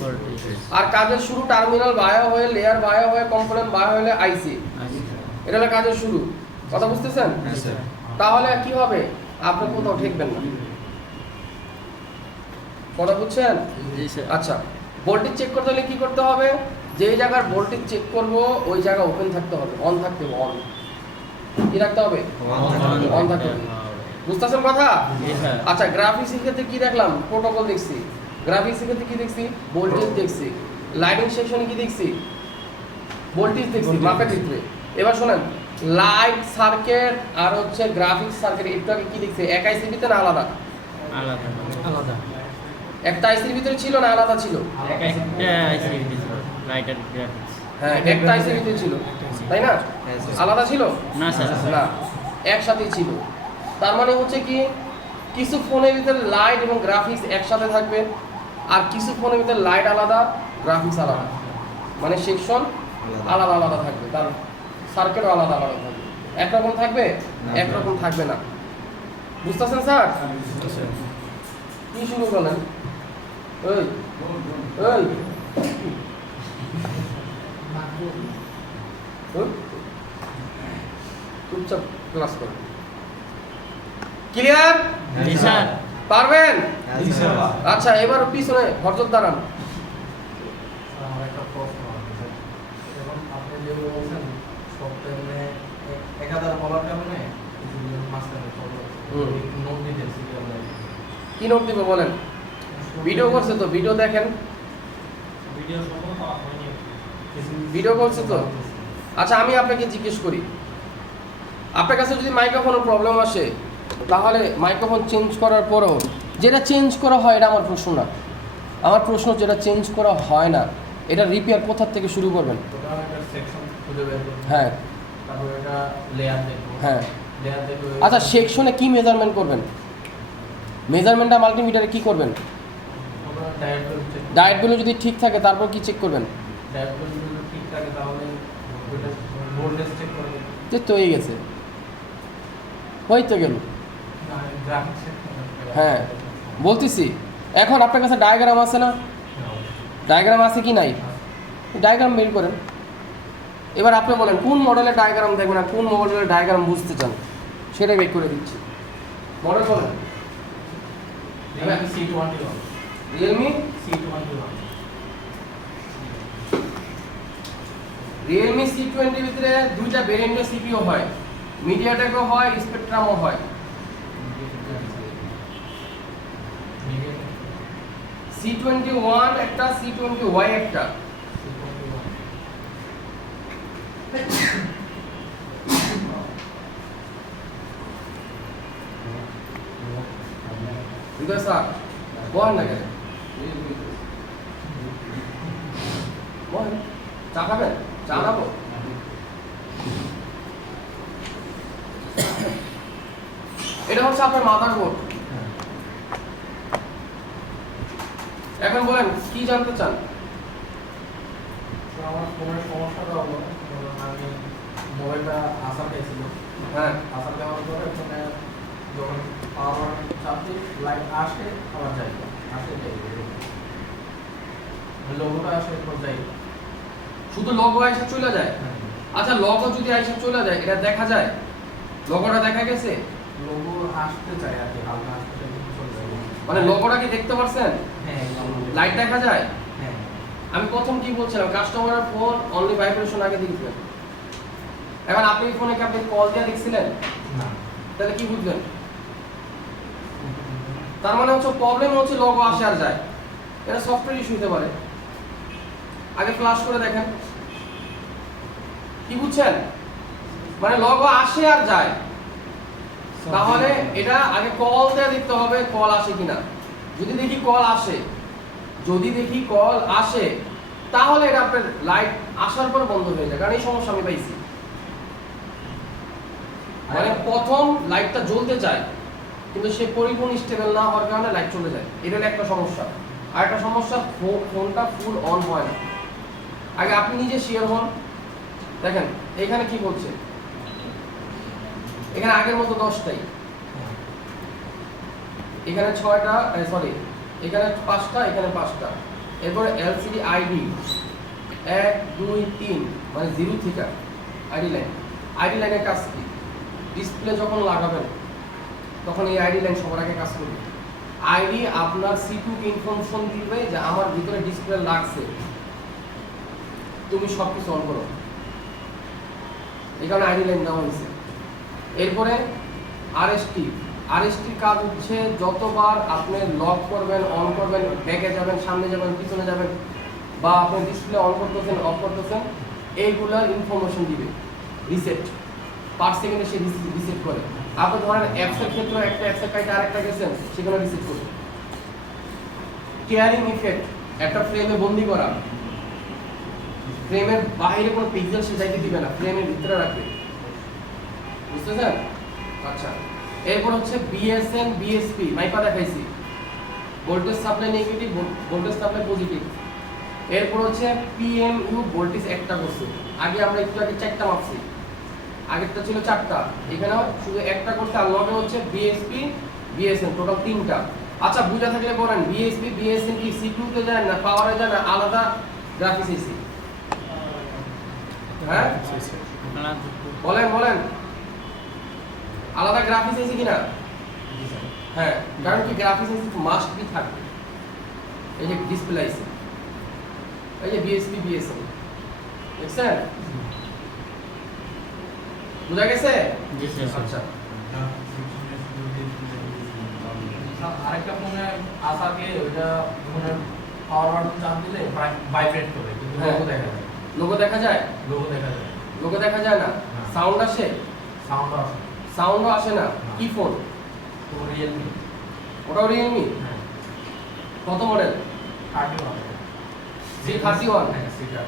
আর কাজের শুরু টার্মিনাল বায়া হয়ে, লেয়ার বায়া হয়ে, কম্পোনেন্ট বায়া হলে আইসি। এটা হলো কাজের শুরু। কথা বুঝতেছেন? হ্যাঁ, স্যার। তাহলে কি হবে? আপনি কোথাও ঠেকবেন না। কথা বুঝছেন? জি স্যার। আচ্ছা, ভোল্টেজ চেক করতে হলে কি করতে হবে? যেই জায়গার ভোল্টেজ চেক করব ওই জায়গা ওপেন থাকতে হবে, অন থাকতে হবে। অন কি রাখতে হবে? অন থাকতে হবে। বুঝতেছেন কথা? জি স্যার। আচ্ছা, গ্রাফিক্সের ক্ষেত্রে কি দেখলাম? প্রোটোকল দেখছি। গ্রাফিক্সের ক্ষেত্রে কি দেখছি? ভোল্টেজ দেখছি। লাইটিং সেকশনে কি দেখছি? ভোল্টেজ দেখছি মাপের ক্ষেত্রে। এবার শোনেন, লাইট সার্কিট আর হচ্ছে গ্রাফিক্স সার্কিট একটু আগে কি দেখছি? এক আইসির ভিতরে না আলাদা? আলাদা আলাদা। একটা আইসির ভিতরে ছিল না আলাদা ছিল? একটা আইসি লাইট আর গ্রাফিক্স। হ্যাঁ, একটা আইসির ভিতরে ছিল, তাই না? হ্যাঁ, স্যার। আলাদা ছিল না স্যার। না, একসাথেই ছিল। তার মানে হচ্ছে কি, কিছু ফোনের ভিতরে লাইট এবং গ্রাফিক্স একসাথে থাকবে, আর কিছু ফোনের ভিতরে লাইট আলাদা, গ্রাফিক্স আলাদা, মানে সেকশন আলাদা আলাদা থাকবে, তার সার্কিটও আলাদা আলাদা থাকবে। একরকম থাকবে? না, একরকম থাকবে না। বুঝতেছেন স্যার? কি শুরু করলেন? ওই ওই চুপচাপ ক্লাস করুন। ক্লিয়ার? জি স্যার। পারবেন? হ্যাঁ, স্যার। আচ্ছা, এবার পিছনে হরজত দাঁড়ান। আমার একটা প্রশ্ন আছে স্যার। এখন আপনি যে বলছেন সপ্তাহে একাধার বলার কারণে কিছু মাঝখানে হুম। একটু নোট দিতে সিরিয়াল লাগে। কি নোট দিব বলেন? ভিডিও করছে তো, ভিডিও দেখেন। ভিডিও সম্পূর্ণ পাওয়া হয়নি। ভিডিও করছে তো? আচ্ছা, আমি আপনাকে জিজ্ঞেস করি, আপনার কাছে যদি মাইক্রোফোনের প্রবলেম আসে তাহলে মাইক্রোফোন চেঞ্জ করার পরেও যেটা চেঞ্জ করা হয় এটা আমার প্রশ্ন না। আমার প্রশ্ন যেটা চেঞ্জ করা হয় না এটা রিপেয়ার কোথা থেকে শুরু করবেন? ওটা একটা সেকশন খুঁজে বের করব। হ্যাঁ তারপর এটা লেয়ার দেখব। হ্যাঁ। লেয়ার দেখব। আচ্ছা, সেকশনে কি মেজারমেন্ট করবেন? মেজারমেন্টটা মাল্টিমিটারে কি করবেন? ওটা ডায়োডগুলো চেক। ডায়েটগুলো যদি ঠিক থাকে তারপর কি চেক করবেন? ডায়োডগুলো যদি ঠিক থাকে তাহলে ভোল্টেজ চেক করে দেব। যে তো হয়ে গেছে, হইতে গেল। না, গ্রাফিক্স চেক করে দেব। হ্যাঁ, বলতেছি। এখন আপনার কাছে ডায়াগ্রাম আছে না? ডায়াগ্রাম আছে কি নাই? ডায়াগ্রাম বের করেন। এবার আপনি বলেন কোন মডেলের ডায়াগ্রাম দেখবেন আর কোন মডেলের ডায়াগ্রাম বুঝতে চান, সেটা বের করে দিচ্ছি। মডেল বলেন। Realme C21 Realme C21 Realme C20 ভিতরে দুইটা ভেরিয়েন্টের সিপিইউ হয়, মিডিয়াটেকও হয়, স্পেকট্রামও হয়। C21 একটা, C20Y একটা। হৃদয় স্যার বলেন না কেন? বলেন, চা খাবেন? চা খাবো? এটা হচ্ছে আপনার মাদারবোর্ড। এখন বলেন কি জানতে চান? তো আমার ফোনের সমস্যাটা হলো, ধরুন আমি মোবাইলটা আসার পেয়েছিল, হ্যাঁ, আসার দেওয়ার পরে ফোনে যখন পাওয়ার চাপছি লাইট আসে আবার যাই, আসে যাই, লোগোটা আসে এরপর যাই। শুধু লগো এসে চলে যায়। আচ্ছা, লগো যদি এসে চলে যায়, এটা দেখা যায়? লগোটা দেখা গেছে? লোগো আসতে চাই আর কি, হালকা আসতে চাই, কিন্তু চলে যায়। মানে লগোটা কি দেখতে পারছেন? হ্যাঁ, লাইট দেখা যায়? হ্যাঁ, আমি প্রথম কি বলছিলাম, কাস্টমারের ফোন অনলি ভাইব্রেশন আগে দেখবেন। এখন আপনি ফোনে কি আপনি কল দিয়ে দেখছিলেন? না, তাহলে কি বুঝলেন? তার মানে হচ্ছে প্রবলেম হচ্ছে লগো আসে আর যায়। এটা সফটওয়্যার ইস্যু হতে পারে। আগে ফ্লাশ করে দেখেন, কি বুঝছেন? মানে লগো আসে আর যায়, তাহলে এটা আগে কল দিয়ে দেখতে হবে কল আসে কিনা। যদি দেখি কল আসে, তাহলে এটা আপনার লাইট আসার পর বন্ধ হয়ে যায়, কারণ এই সমস্যা আমি পাইছি। মানে প্রথম লাইটটা জ্বলতে চায়, কিন্তু সে পরিপূর্ণ স্টেবল না হওয়ার কারণে লাইট চলে যায়। এটা হলো একটা সমস্যা। আর একটা সমস্যা, ফোনটা ফুল অন হয় না। আগে আপনি নিজে শিওর হন। দেখেন এখানে কি বলছে, এখানে আগের মতো 10টাই, এখানে 6টা, সরি এখানে 5টা, এখানে 5টা। এরপরে এলসিডি আইডি 1 2 3, মানে 0 থেকে আইডি লাইনের কাজ কি? ডিসপ্লে যখন লাগাবেন তখন এই আইডি লাইন সবার আগে কাজ করবে। আইডি আপনার সিপিইউ কে ইনফরমেশন দিবে যে আমার ভিতরে ডিসপ্লে লাগছে, তুমি সবকিছু অন করো। এই কারণে আইডি লাইন দেওয়া হয়েছে। এরপরে আরএসটির কাজ হচ্ছে যতবার আপনি লক করবেন, অন করবেন, ব্যাকে যাবেন, সামনে যাবেন, পিছনে যাবেন, বা আপনি ডিসপ্লে অন করতেছেন, অফ করতেছেন, এইগুলার ইনফরমেশন দিবে। রিসেট পার সেকেন্ডে সে রিসেট করে। আপনি ধরেন অ্যাপসের ক্ষেত্রে একটা অ্যাপসের কাছে আরেকটা গেছেন, সেখানে রিসেট করবে। কেয়ারিং ইফেক্ট, একটা ফ্রেমে বন্দি করা, ফ্রেমের বাইরে কোনো পিক্সেল সে যাইতে দিবে না, ফ্রেমের ভিতরে রাখবে। বুঝতেছেন? আচ্ছা, এরপর হচ্ছে বিএসএন বিএসপি, মাইপা দেখাইছি, voltage supply negative, voltage supply positive. এরপর হচ্ছে পিএমইউ, ভোল্টেজ একটা করছে। আগে আমরা একটু আগে 4টা মাপছি, আগেরটা ছিল 4টা, এখানে শুধু একটা করছে। আর লগে হচ্ছে বিএসপি বিএসএন, টোটাল 3টা। আচ্ছা, বুঝা থাকলে বলেন বিএসপি বিএসএন কি সিপিইউ তে যায় না পাওয়ারে যায় না আলাদা গ্রাফিক্স এসি? হ্যাঁ বলেন আলাদা গ্রাফিক্স এসি কিনা? হ্যাঁ, কারণ কি গ্রাফিক্স এসি মাস্ট বি থাকবে। এই যে ডিসপ্লে এসি, এই যে বিএসপি বিএসএন, দেখছেন? বুঝা গেছে? জি স্যার। আচ্ছা, আরেকটা ফোনে আসাকে ওইটা ফোনের পাওয়ার বাটন চাপ দিলে ভাইব্রেট করে, কিন্তু হ্যাঁ। লোগো দেখা যায়, লোগো দেখা যায়? লোগো দেখা যায়, লোগো দেখা যায় না, হ্যাঁ। সাউন্ড আসে? সাউন্ড আসে। সাউন্ডও আসে না। কি ফোন? তো রিয়েলমি, ওটাও রিয়েলমি? হ্যাঁ, কত মডেল? 31, C31? হ্যাঁ, সেটা।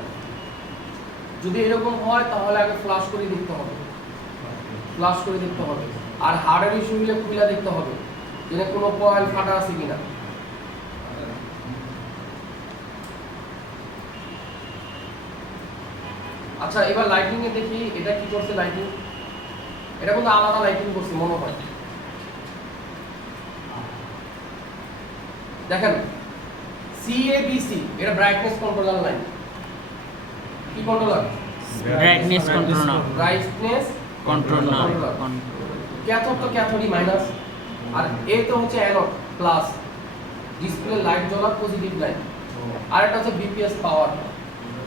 যদি এরকম হয় তাহলে আগে ফ্লাশ করে দেখতে হবে, ফ্লাশ করে দেখতে হবে। আর হার্ডওয়্যার ইস্যু হলে খুলে দেখতে হবে যে কোনো কয়েল ফাটা আছে কিনা। আচ্ছা, এবার লাইটিং এ দেখি এটা কি করছে। লাইটিং, এটা কিন্তু আলাদা লাইটিং করছে মনে হয়। দেখেন সিএবিসি, এটা ব্রাইটনেস কন্ট্রোলার লাইন। কি controller? Brightness controller, brightness controller. Cathode তো ক্যাথোডই মাইনাস, আর এ তো হচ্ছে অ্যানোড প্লাস। ডিসপ্লে লাইট জ্বলা পজিটিভ লাইন, আর একটা হচ্ছে বিপিএস পাওয়ার।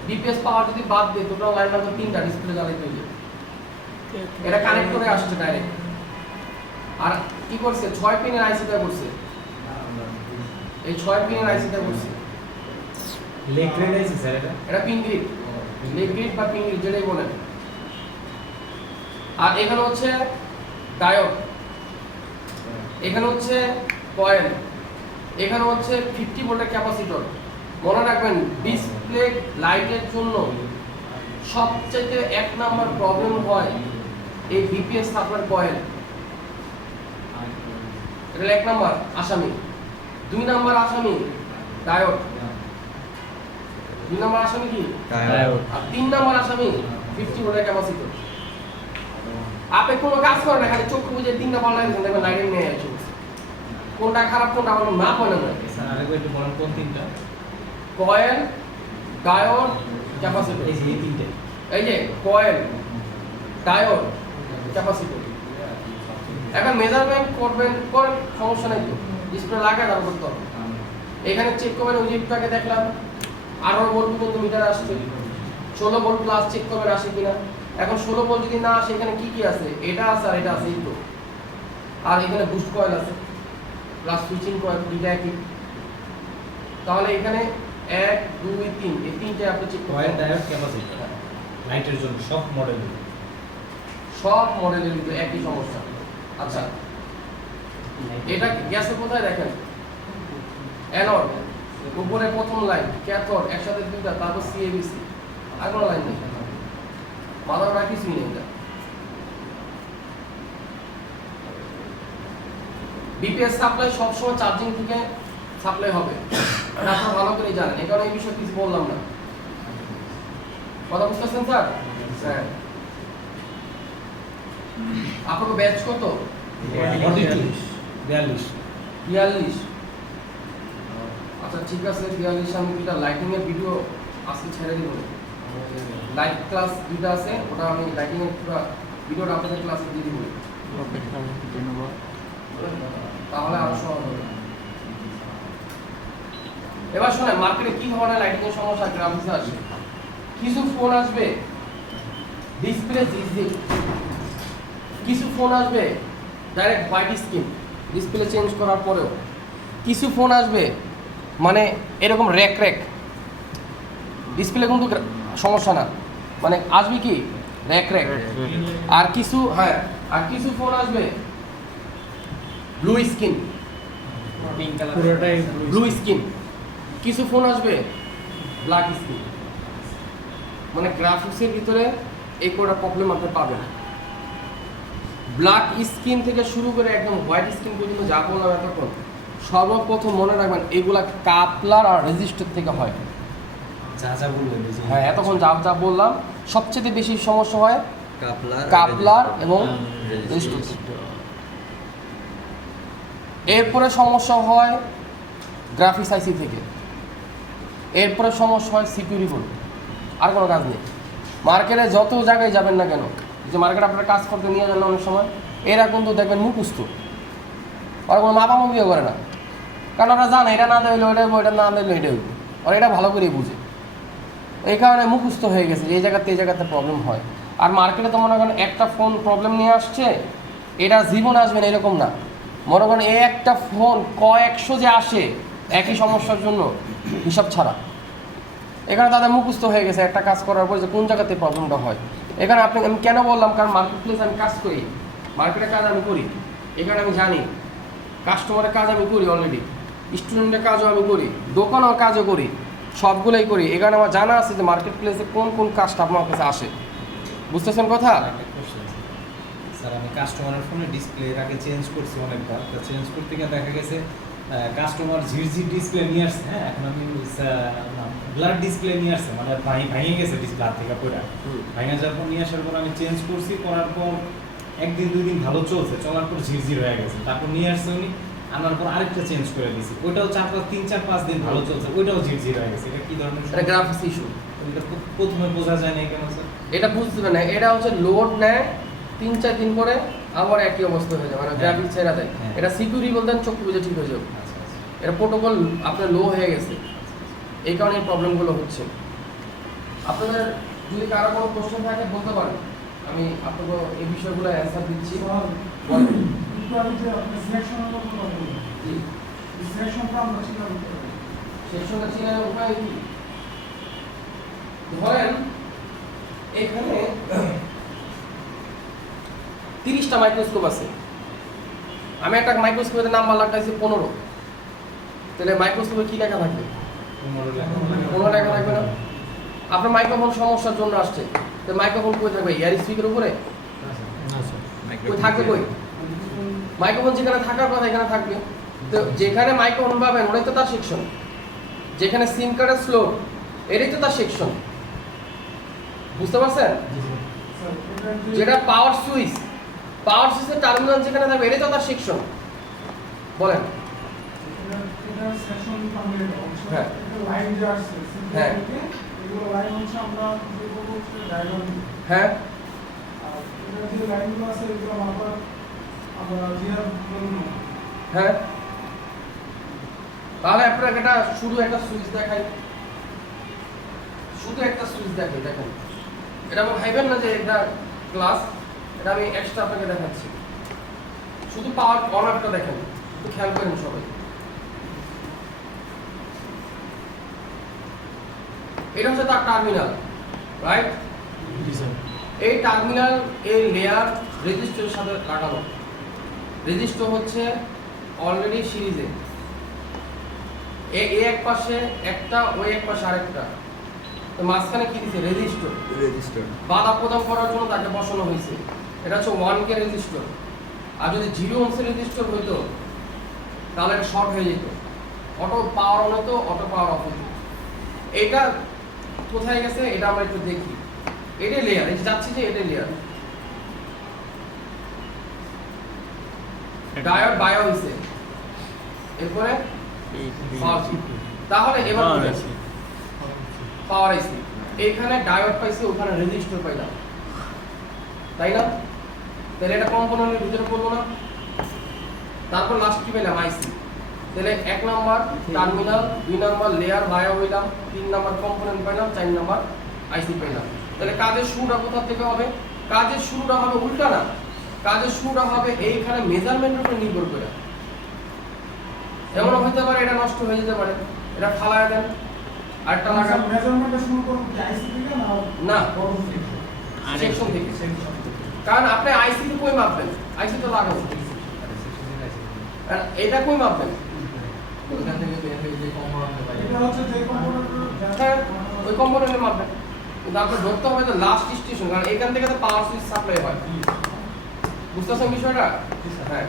বিপিএস পাওয়ার যদি বাদ দিয়ে টোটাল লাইন লাগবে 3টা ডিসপ্লে জ্বালাইতে হইলে। এটা কানেক্ট করে আসছে ডাইরেক্ট। আর কি করছে 6 পিনের আইসিটা করছে, এই 6 পিনের আইসিটা করছে। লেগ গ্রেড আছে স্যার এটা? এটা পিন গ্রিড, লেগ গ্রিড বা পিন গ্রিড যেটাই বলেন। আর এখানে হচ্ছে ডায়োড, এখানে হচ্ছে কয়েল, এখানে হচ্ছে 50 ভোল্টের ক্যাপাসিটর। মনে রাখবেন ডিসপ্লে লাইটের জন্য সবচেয়ে 1 নাম্বার প্রবলেম হয় এই বিপিএস সাপ্লাই কয়েল। এটা 1 নাম্বার আসামি। 2 নাম্বার আসামি ডায়োড। 2 নাম্বার আসামি কি? ডায়োড। আর 3 নাম্বার আসামি 50 ভোল্টের ক্যাপাসিটর। আপনি কোনো কাজ করেন না, খালি চোখ বুঝে 3টা পাল্লা দিচ্ছেন, দেখবেন লাইটিং নিয়ে আসছে। কোনটা খারাপ কোনটা ভালো না হয় না। স্যার আরেকবার একটু বলেন কোন তিনটা? Coil, diode, capacitor. এই যে এই তিনটে। এই যে কয়েল, ডায়োড, ক্যাপাসিটর। এখন মেজারমেন্ট করবেন, করেন, সমস্যা নাই তো। ডিসপ্লে লাগায় তারপর করতে হবে। এখানে চেক করবেন, ওই জিপটাকে দেখলাম 18 ভোল্ট পর্যন্ত মিটার আসছে, 16 ভোল্ট প্লাস চেক করবেন আসে কিনা। এখন 16 ভোল্ট যদি না আসে, এখানে কি কি আছে? এটা আছে আর এটা আছে, এই তো। আর এখানে বুস্ট কয়েল আছে প্লাস সুইচিং কয়েল, দুইটা একই। তাহলে এখানে 1 2 3 এই তিনটে আপনি চেক কয়েল, করেন। ডায়োড, ক্যাপাসিটর লাইটের জন্য সব মডেল। সব মডেলের কিন্তু একই সমস্যা। আচ্ছা, এটা গ্যাসে কোথায় দেখেন? অ্যানোড, উপরে প্রথম লাইন, ক্যাথোড, একসাথে দুইটা, তারপর সিএবিসি, আর কোনো লাইন নেই। মাদার কিছুই নেই। এটা বিপিএস সাপ্লাই সবসময় চার্জিং থেকে সাপ্লাই হবে, এটা আপনারা ভালো করে জানেন। এই কারণে এই বিষয়ে কিছু বললাম না। কথা বুঝতেছেন স্যার? হ্যাঁ। আপনাকে ব্যাচ কত? 42। 42। আচ্ছা ঠিক আছে, 42 আমি দুইটা লাইটিং এর ভিডিও আজকে ছেড়ে দিব। লাইট ক্লাস দুইটা আছে, ওটা আমি লাইটিং এর পুরো ভিডিওটা আপনাদের ক্লাসে দিয়ে দিব। তাহলে আরো সহজ হবে। এবার শোনেন, মার্কেটে কি ধরনের লাইটিং এর সমস্যা গ্রাফিক্সে আসে। কিছু ফোন আসবে ডিসপ্লে জিজি, কিছু ফোন আসবে direct white screen, display change করার পরেও। কিছু ফোন আসবে মানে এরকম র্যাক র্যাক, ডিসপ্লে কিন্তু সমস্যা না, মানে আসবে কি র্যাক র্যাক। আর কিছু হ্যাঁ, আর কিছু ফোন আসবে ব্লু স্ক্রিন, পিঙ্ক কালার পুরোটাই ব্লু স্ক্রিন। কিছু ফোন আসবে ব্ল্যাক স্ক্রিন। মানে গ্রাফিক্সের ভিতরে এই কোটা প্রবলেম আপনি পাবেন। ব্ল্যাক স্ক্রিন থেকে শুরু করে একদম হোয়াইট স্ক্রিন পর্যন্ত যা বললাম এতক্ষণ, সর্বপ্রথম মনে রাখবেন এগুলা কাপলার আর রেজিস্টার থেকে হয়। যা যা বললেন এই যে হ্যাঁ, এতক্ষণ যা যা বললাম, সবচেয়ে বেশি সমস্যা হয় কাপলার, কাপলার এবং রেজিস্টার। এরপরে সমস্যা হয় গ্রাফিক্স আইসি থেকে, এরপরে সমস্যা হয় সিকিউরিটি বোর্ড। আর কোনো কাজ নেই। মার্কেটে যত জায়গায় যাবেন না কেন, যে মার্কেট আপনারা কাজ করতে নিয়ে যান না অনেক সময়, এরা কিন্তু দেখবেন মুখস্থ, ওরা কোনো মাপামাপিও করে না। কারণ ওরা জানে এটা না দিলে ওইটা হইব, এটা না দিলে এটা হইব, ওরা এটা ভালো করেই বুঝে। এই কারণে মুখস্থ হয়ে গেছে যে এই জায়গাতে প্রবলেম হয়। আর মার্কেটে তো মনে করেন একটা ফোন প্রবলেম নিয়ে আসছে, এটা জীবন আসবে না এরকম না। মনে করেন এই একটা ফোন কয়েকশো যে আসে একই সমস্যার জন্য, হিসাব ছাড়া। এখানে তাদের মুখস্থ হয়ে গেছে একটা কাজ করার পর যে কোন জায়গাতে প্রবলেমটা হয়। এখানে আপনি, আমি কেন বললাম, কারণ মার্কেট প্লেস আমি কাজ করি, মার্কেটের কাজ আমি করি, এখানে আমি জানি কাস্টমারের কাজ আমি করি অলরেডি, স্টুডেন্টের কাজও আমি করি, দোকানের কাজও করি, সবগুলোই করি। এখানে আমার জানা আছে যে মার্কেট প্লেসে কোন কোন কাজটা আপনার কাছে আসে। বুঝতেছেন কথা? স্যার আমি কাস্টমারের ফোনে ডিসপ্লে এর আগে চেঞ্জ করছি অনেকবার, তো চেঞ্জ করতে গিয়ে দেখা গেছে কাস্টমার ঝিরঝির ডিসপ্লে নিয়ে আসছে। হ্যাঁ, এখন আমি ব্লার ডিসপ্লে নিয়ে আসছে, মানে ভাঙে গেছে ডিসপ্লে হাত থেকে পড়া, ভাঙা যাওয়ার পর নিয়ে আসার পর আমি চেঞ্জ করছি, করার পর একদিন দুই দিন ভালো চলছে, চলার পর ঝিরঝির হয়ে গেছে। তারপর নিয়ে আসছে উনি, আনার পর আরেকটা চেঞ্জ করে দিয়েছি, ওইটাও 3-4-5 দিন ভালো চলছে, ওইটাও ঝিরঝির হয়ে গেছে। এটা কি ধরনের? এটা গ্রাফিক্স ইস্যু। এটা প্রথমে বোঝা যায় না কেন স্যার? এটা বুঝতে না, এটা হচ্ছে লোড নেয় 3-4 দিন পরে আবার একই অবস্থা হয়ে যায়, মানে গ্রাফিক্স ছেড়ে দেয়। হ্যাঁ। এটা সিকিউরিটি বলতেন চোখ বুঝে ঠিক হয়ে যাবে। আচ্ছা আচ্ছা। এটা প্রোটোকল আপনার লো হয়ে গেছে, এই কারণে এই প্রবলেমগুলো হচ্ছে। আপনাদের যদি কারো কোনো কোশ্চেন থাকে বলতে পারেন, আমি আপনাকে এই বিষয়গুলো অ্যান্সার দিচ্ছি। বলেন। একটু আগে যে আপনি সিলেকশনের কথা বললেন, জি, সিলেকশনটা আমরা চিন্তা করতে পারি। সেকশনটা চেনার উপায় কি? ধরেন এখানে 30টা মাইক্রোস্কোপ আছে, আমি একটা মাইক্রোস্কোপের নাম্বার লাগাইছি 15, তাহলে মাইক্রোস্কোপে কি লেখা থাকবে? 15 লেখা থাকবে না? আপনার মাইক্রোফোন সমস্যার জন্য আসছে, তো মাইক্রোফোন কই থাকবে? এয়ার স্পিকের উপরে কই থাকবে? কই মাইক্রোফোন যেখানে থাকার কথা এখানে থাকবে। তো যেখানে মাইক্রোফোন পাবেন ওটাই তো তার সেকশন, যেখানে সিম কার্ডের স্লোট এটাই তো তার সেকশন, বুঝতে পারছেন? স্যার, এটার যে- যেটা পাওয়ার সুইচের টার্মিনাল যেখানে থাকবে এটাই তো তার সেকশন। বলেন। এটার সেকশন কমপ্লিট হচ্ছে। হ্যাঁ। এটা লাইন যে আসছে, হ্যাঁ। এগুলো লাইন হচ্ছে আমরা যে বলবো হচ্ছে ডায়াগ্রাম। হ্যাঁ, আর এটার যে লাইনগুলো আছে এগুলো মাপার আমরা জিআর বলবো না। হ্যাঁ, তাহলে আপনাকে এটা শুধু একটা সুইচ দেখাই, শুধু একটা সুইচ দেখাই। দেখেন, এটা আমি ভাইবেন না যে এটা ক্লাস, এটা আমি এক্সট্রা আপনাকে দেখাচ্ছি। শুধু পাওয়ার অন অফটা দেখেন, একটু খেয়াল করেন সবাই। এটা হচ্ছে তার টার্মিনাল, রাইট? এই টার্মিনাল এই লেয়ার রেজিস্টরের সাথে লাগানো। রেজিস্টর হচ্ছে অলরেডি সিরিজে, এ এক পাশে একটা, ওই এক পাশে আরেকটা, তো মাঝখানে কি দিছে? রেজিস্টর। রেজিস্টার বাধা প্রদান করার জন্য তাকে বসানো হয়েছে। এটা হচ্ছে 1K রেজিস্টর। আর যদি 0 ওহমসের রেজিস্টর হইতো তাহলে এটা শর্ট হয়ে যেত, অটো পাওয়ার অন হতো, অটো পাওয়ার অফ হতো। এটা কোথায় গেছে এটা আমরা একটু দেখি। এটাই লেয়ার, এই যে যাচ্ছি যে এটাই লেয়ার। ডায়োড বায়ো হইছে, এরপরে পাওয়ার চিপ। তাহলে এবার পাওয়ার আইসি, এইখানে ডায়োড পাইছে, ওখানে রেজিস্টর পাইলাম, তাই না? তাহলে এটা কম্পোনেন্টের ভিতরে পড়লো না? তারপর লাস্ট কি পেলাম? আইসি। তাহলে 1 number terminal, 2 number layer bio হইলাম, 3 নাম্বার কম্পোনেন্ট পাইলাম, 4 নাম্বার আইসি পাইলাম। তাহলে কাজের শুরুটা কোথা থেকে হবে? কাজের শুরুটা হবে উল্টা না, কাজের শুরুটা হবে এইখানে মেজারমেন্টের উপর নির্ভর করে। এমন হতে পারে এটা নষ্ট হয়ে যেতে পারে, এটা ফালায় দেন, আরেকটা লাগান। মেজারমেন্টটা শুরু করব কি আইসি থেকে না? না, আরে সেকশন থেকে। কারণ আপনি আইসি তে কই মাপবেন? আইসি তো লাগাবো, আর এটা কই মাপবেন? ওইখান থেকে বের হয়ে যে কম্পাউন্ডে পাই। এটা হচ্ছে যে হ্যাঁ, কম্পোনেন্টের ওই কম্পোনেন্টে মাপবেন। কিন্তু আপনার ধরতে হবে যে লাস্ট স্টেশন, কারণ এখান থেকে তো পাওয়ার সুইচ সাপ্লাই হয়। বুঝতেছেন বিষয়টা? হ্যাঁ।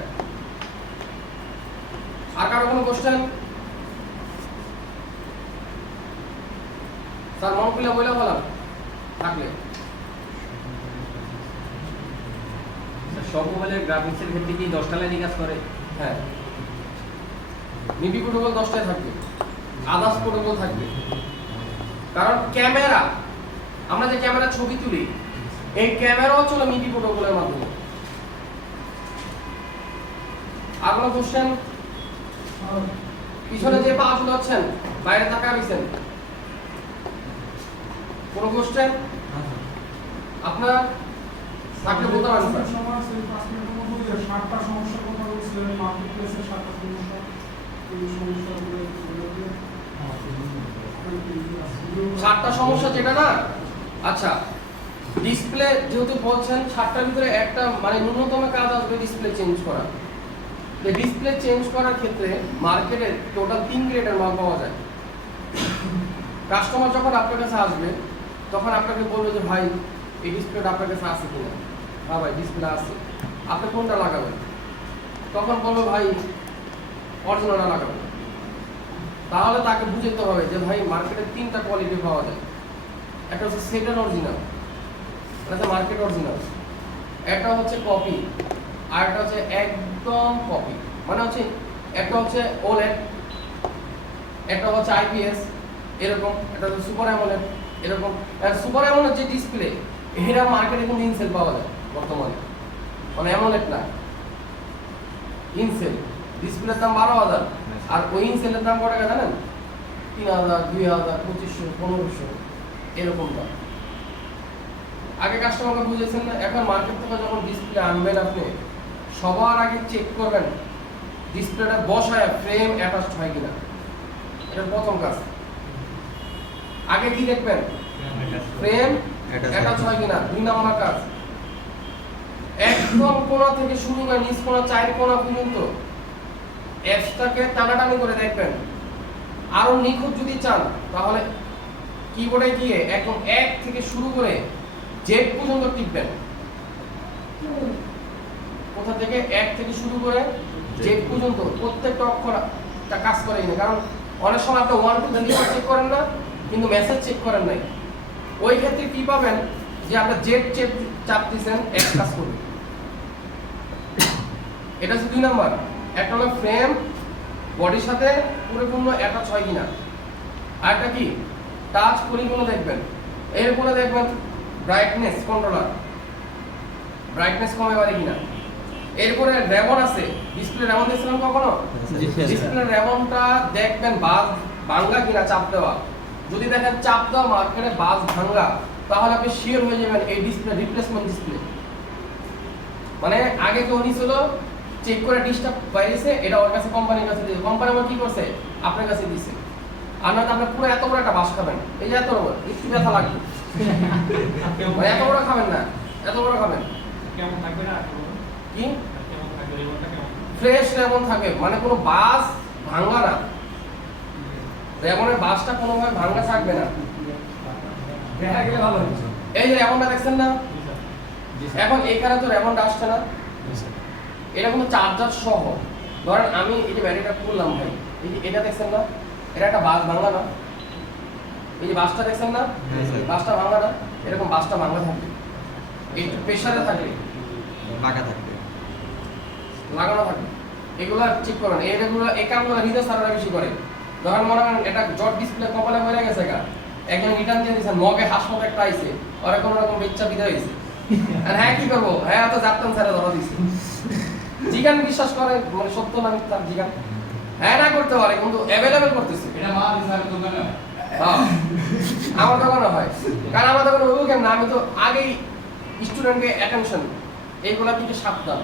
আর কারো কোনো কোশ্চেন? স্যার মনে করলে বলে বললাম থাকলে। সব মোবাইলের গ্রাফিক্সের ক্ষেত্রে কি 10টা লাইনই কাজ করে? হ্যাঁ, মিপি প্রোটোকল 10টায় থাকবে, আদার্স প্রোটোকল থাকবে। কারণ ক্যামেরা, আমরা যে ক্যামেরা ছবি তুলি, এই ক্যামেরাও চলে মিপি প্রোটোকলের মাধ্যমে। আর কোনো কোশ্চেন? পিছনে যে পা ঝুলাচ্ছেন, বাইরে তাকায় রয়েছেন, কোনো কোশ্চেন? আপনার থাকলে বলতে পারেন স্যার। সময় সেই 5 মিনিটের মধ্যে ওই 7টা সমস্যার কথা বলছিলেন, মার্কেট প্লেসের 7টা সমস্যা, এই সমস্যাগুলো বলে 7টা সমস্যা যেটা না, আচ্ছা ডিসপ্লে যেহেতু বলছেন 7টার ভিতরে একটা মানে ন্যূনতম কাজ আসবে ডিসপ্লে চেঞ্জ করা। ডিসপ্লে চেঞ্জ করার ক্ষেত্রে মার্কেটে টোটাল 3 গ্রেডের মাল পাওয়া যায়। কাস্টমার যখন আপনার কাছে আসবে তখন আপনাকে বলবে যে ভাই এই ডিসপ্লেটা আপনার কাছে আছে কিনা? হ্যাঁ ভাই ডিসপ্লে আছে। আপনি কোনটা লাগাবেন? তখন বলবে ভাই অরিজিনালটা লাগাবেন। তাহলে তাকে বুঝতে হবে যে ভাই মার্কেটে 3টা কোয়ালিটি পাওয়া যায়। একটা হচ্ছে সেকেন্ড অরিজিনাল, এটা মার্কেট অরিজিনাল, একটা হচ্ছে কপি, আর একটা হচ্ছে একদম কপি। মানে হচ্ছে একটা হচ্ছে ওলেড, একটা হচ্ছে আইপিএস এরকম, একটা হচ্ছে সুপার অ্যামোলেড এরকম। সুপার অ্যামোলেড যে ডিসপ্লে, এটা মার্কেটে কিন্তু ইনসেল পাওয়া যায় বর্তমানে, মানে অ্যামোলেড না, ইনসেল। ডিসপ্লের দাম 12,000, আর ওই সেলের দাম কত টাকা জানেন? 3000, 2000, 2500, 1500 এরকম দাম। আগে কাস্টমারকে বুঝেছেন না? এখন মার্কেট থেকে যখন ডিসপ্লে আনবেন আপনি সবার আগে চেক করবেন ডিসপ্লেটা বসায় ফ্রেম অ্যাটাচড হয় কিনা। এটা প্রথম কাজ। আগে কি দেখবেন? ফ্রেম অ্যাটাচ হয় কিনা। 2 নাম্বার কাজ, একদম কোণা থেকে শুরু করে নিচ কোণা 4 কোণা পর্যন্ত অ্যাপসটাকে টানাটানি করে দেখবেন। আরো নিখুঁত যদি চান তাহলে কিবোর্ডে গিয়ে একদম 1 থেকে শুরু করে জেড পর্যন্ত টিপবেন। কোথা থেকে? 1 থেকে শুরু করে জেড পর্যন্ত প্রত্যেকটা অক্ষর কাজ করে কিনা। কারণ অনেক সময় আপনি 1 2 3 চেক করেন না, কিন্তু মেসেজ চেক করেন নাই। ওই ক্ষেত্রে কি পাবেন যে আপনি জেড চাপ দিয়েছেন, এক কাজ করবে। এটা হচ্ছে 2 নাম্বার। একটা হলো ফ্রেম বডির সাথে পরিপূর্ণ অ্যাটাচ হয় কিনা। আরেকটা কি? টাচ পরিপূর্ণ দেখবেন। এরপরে দেখবেন ব্রাইটনেস কন্ট্রোলার, ব্রাইটনেস কমে পারে কিনা। এরপরে রেবন আছে, ডিসপ্লে রেবন দিয়েছিলেন কখনো? জি স্যার। ডিসপ্লে রেবনটা দেখবেন বাজ ভাঙা কিনা চাপ দেওয়া। যদি দেখেন চাপ দেওয়া মার্কেটে বাজ ভাঙা, তাহলে আপনি শিওর হয়ে যাবেন এই ডিসপ্লে রিপ্লেসমেন্ট ডিসপ্লে। মানে আগে কেউ নিছিল চেক করে ডিসটা বাইরেছে, এটা ওর কাছে কোম্পানির কাছে দিয়ে, কোম্পানি আবার কি করছে আপনার কাছে দিছে। আর না আপনি পুরো এত বড় একটা বাস খাবেন, এই যে এত বড়, একটু ব্যথা লাগবে, মানে এত বড় খাবেন না, এত বড় খাবেন কেমন থাকবে না কি কেমন থাকবে রেবনটা কেমন? ফ্রেশ রেবন থাকবে, মানে কোনো বাস ভাঙা না। রেবনের বাসটা কোনোভাবে ভাঙা থাকবে না। দেখা গেলে ভালো হচ্ছে। এই যে রেবনটা দেখছেন না, এখন এখানে তো রেবনটা আসছে না, এটা কিন্তু চার্জার সহ। ধরেন আমি এই যে ব্যাটারিটা খুললাম ভাই, এই যে এটা দেখছেন না, এটা একটা বাস ভাঙা না। এই যে বাসটা দেখছেন না, হ্যাঁ স্যার। বাসটা ভাঙা না, এরকম বাসটা ভাঙা থাকবে, এই প্রেসারে থাকবে, পাকা থাকবে। লাগানো থাকবে। এগুলো চেক করেন, এইগুলো এই কামগুলো নিজে সারারা বেশি করে। ধরেন মনে করেন এটা জট ডিসপ্লে কপালে মরে গেছে গা, একজন রিটার্ন দিয়ে দিয়েছেন, মগে হাসমত একটা আইছে, ওরা কোনো রকম বেচ্চা বিদায় হয়েছে। আর হ্যাঁ কি করবো, হ্যাঁ তো জানতাম স্যারে ধরা দিছে। জিগান বিশ্বাস করে, মানে সত্য না মিথ্যা জিগান, হ্যাঁ না করতে পারে কিন্তু অ্যাভেলেবেল করতেছে। এটা মা দিশার দোকানে হয়। হ্যাঁ, আমার দোকানে হয়, কারণ আমার দোকানে ওই কেমন, আমি তো আগেই স্টুডেন্টকে অ্যাটেনশন এইগুলা থেকে সাবধান।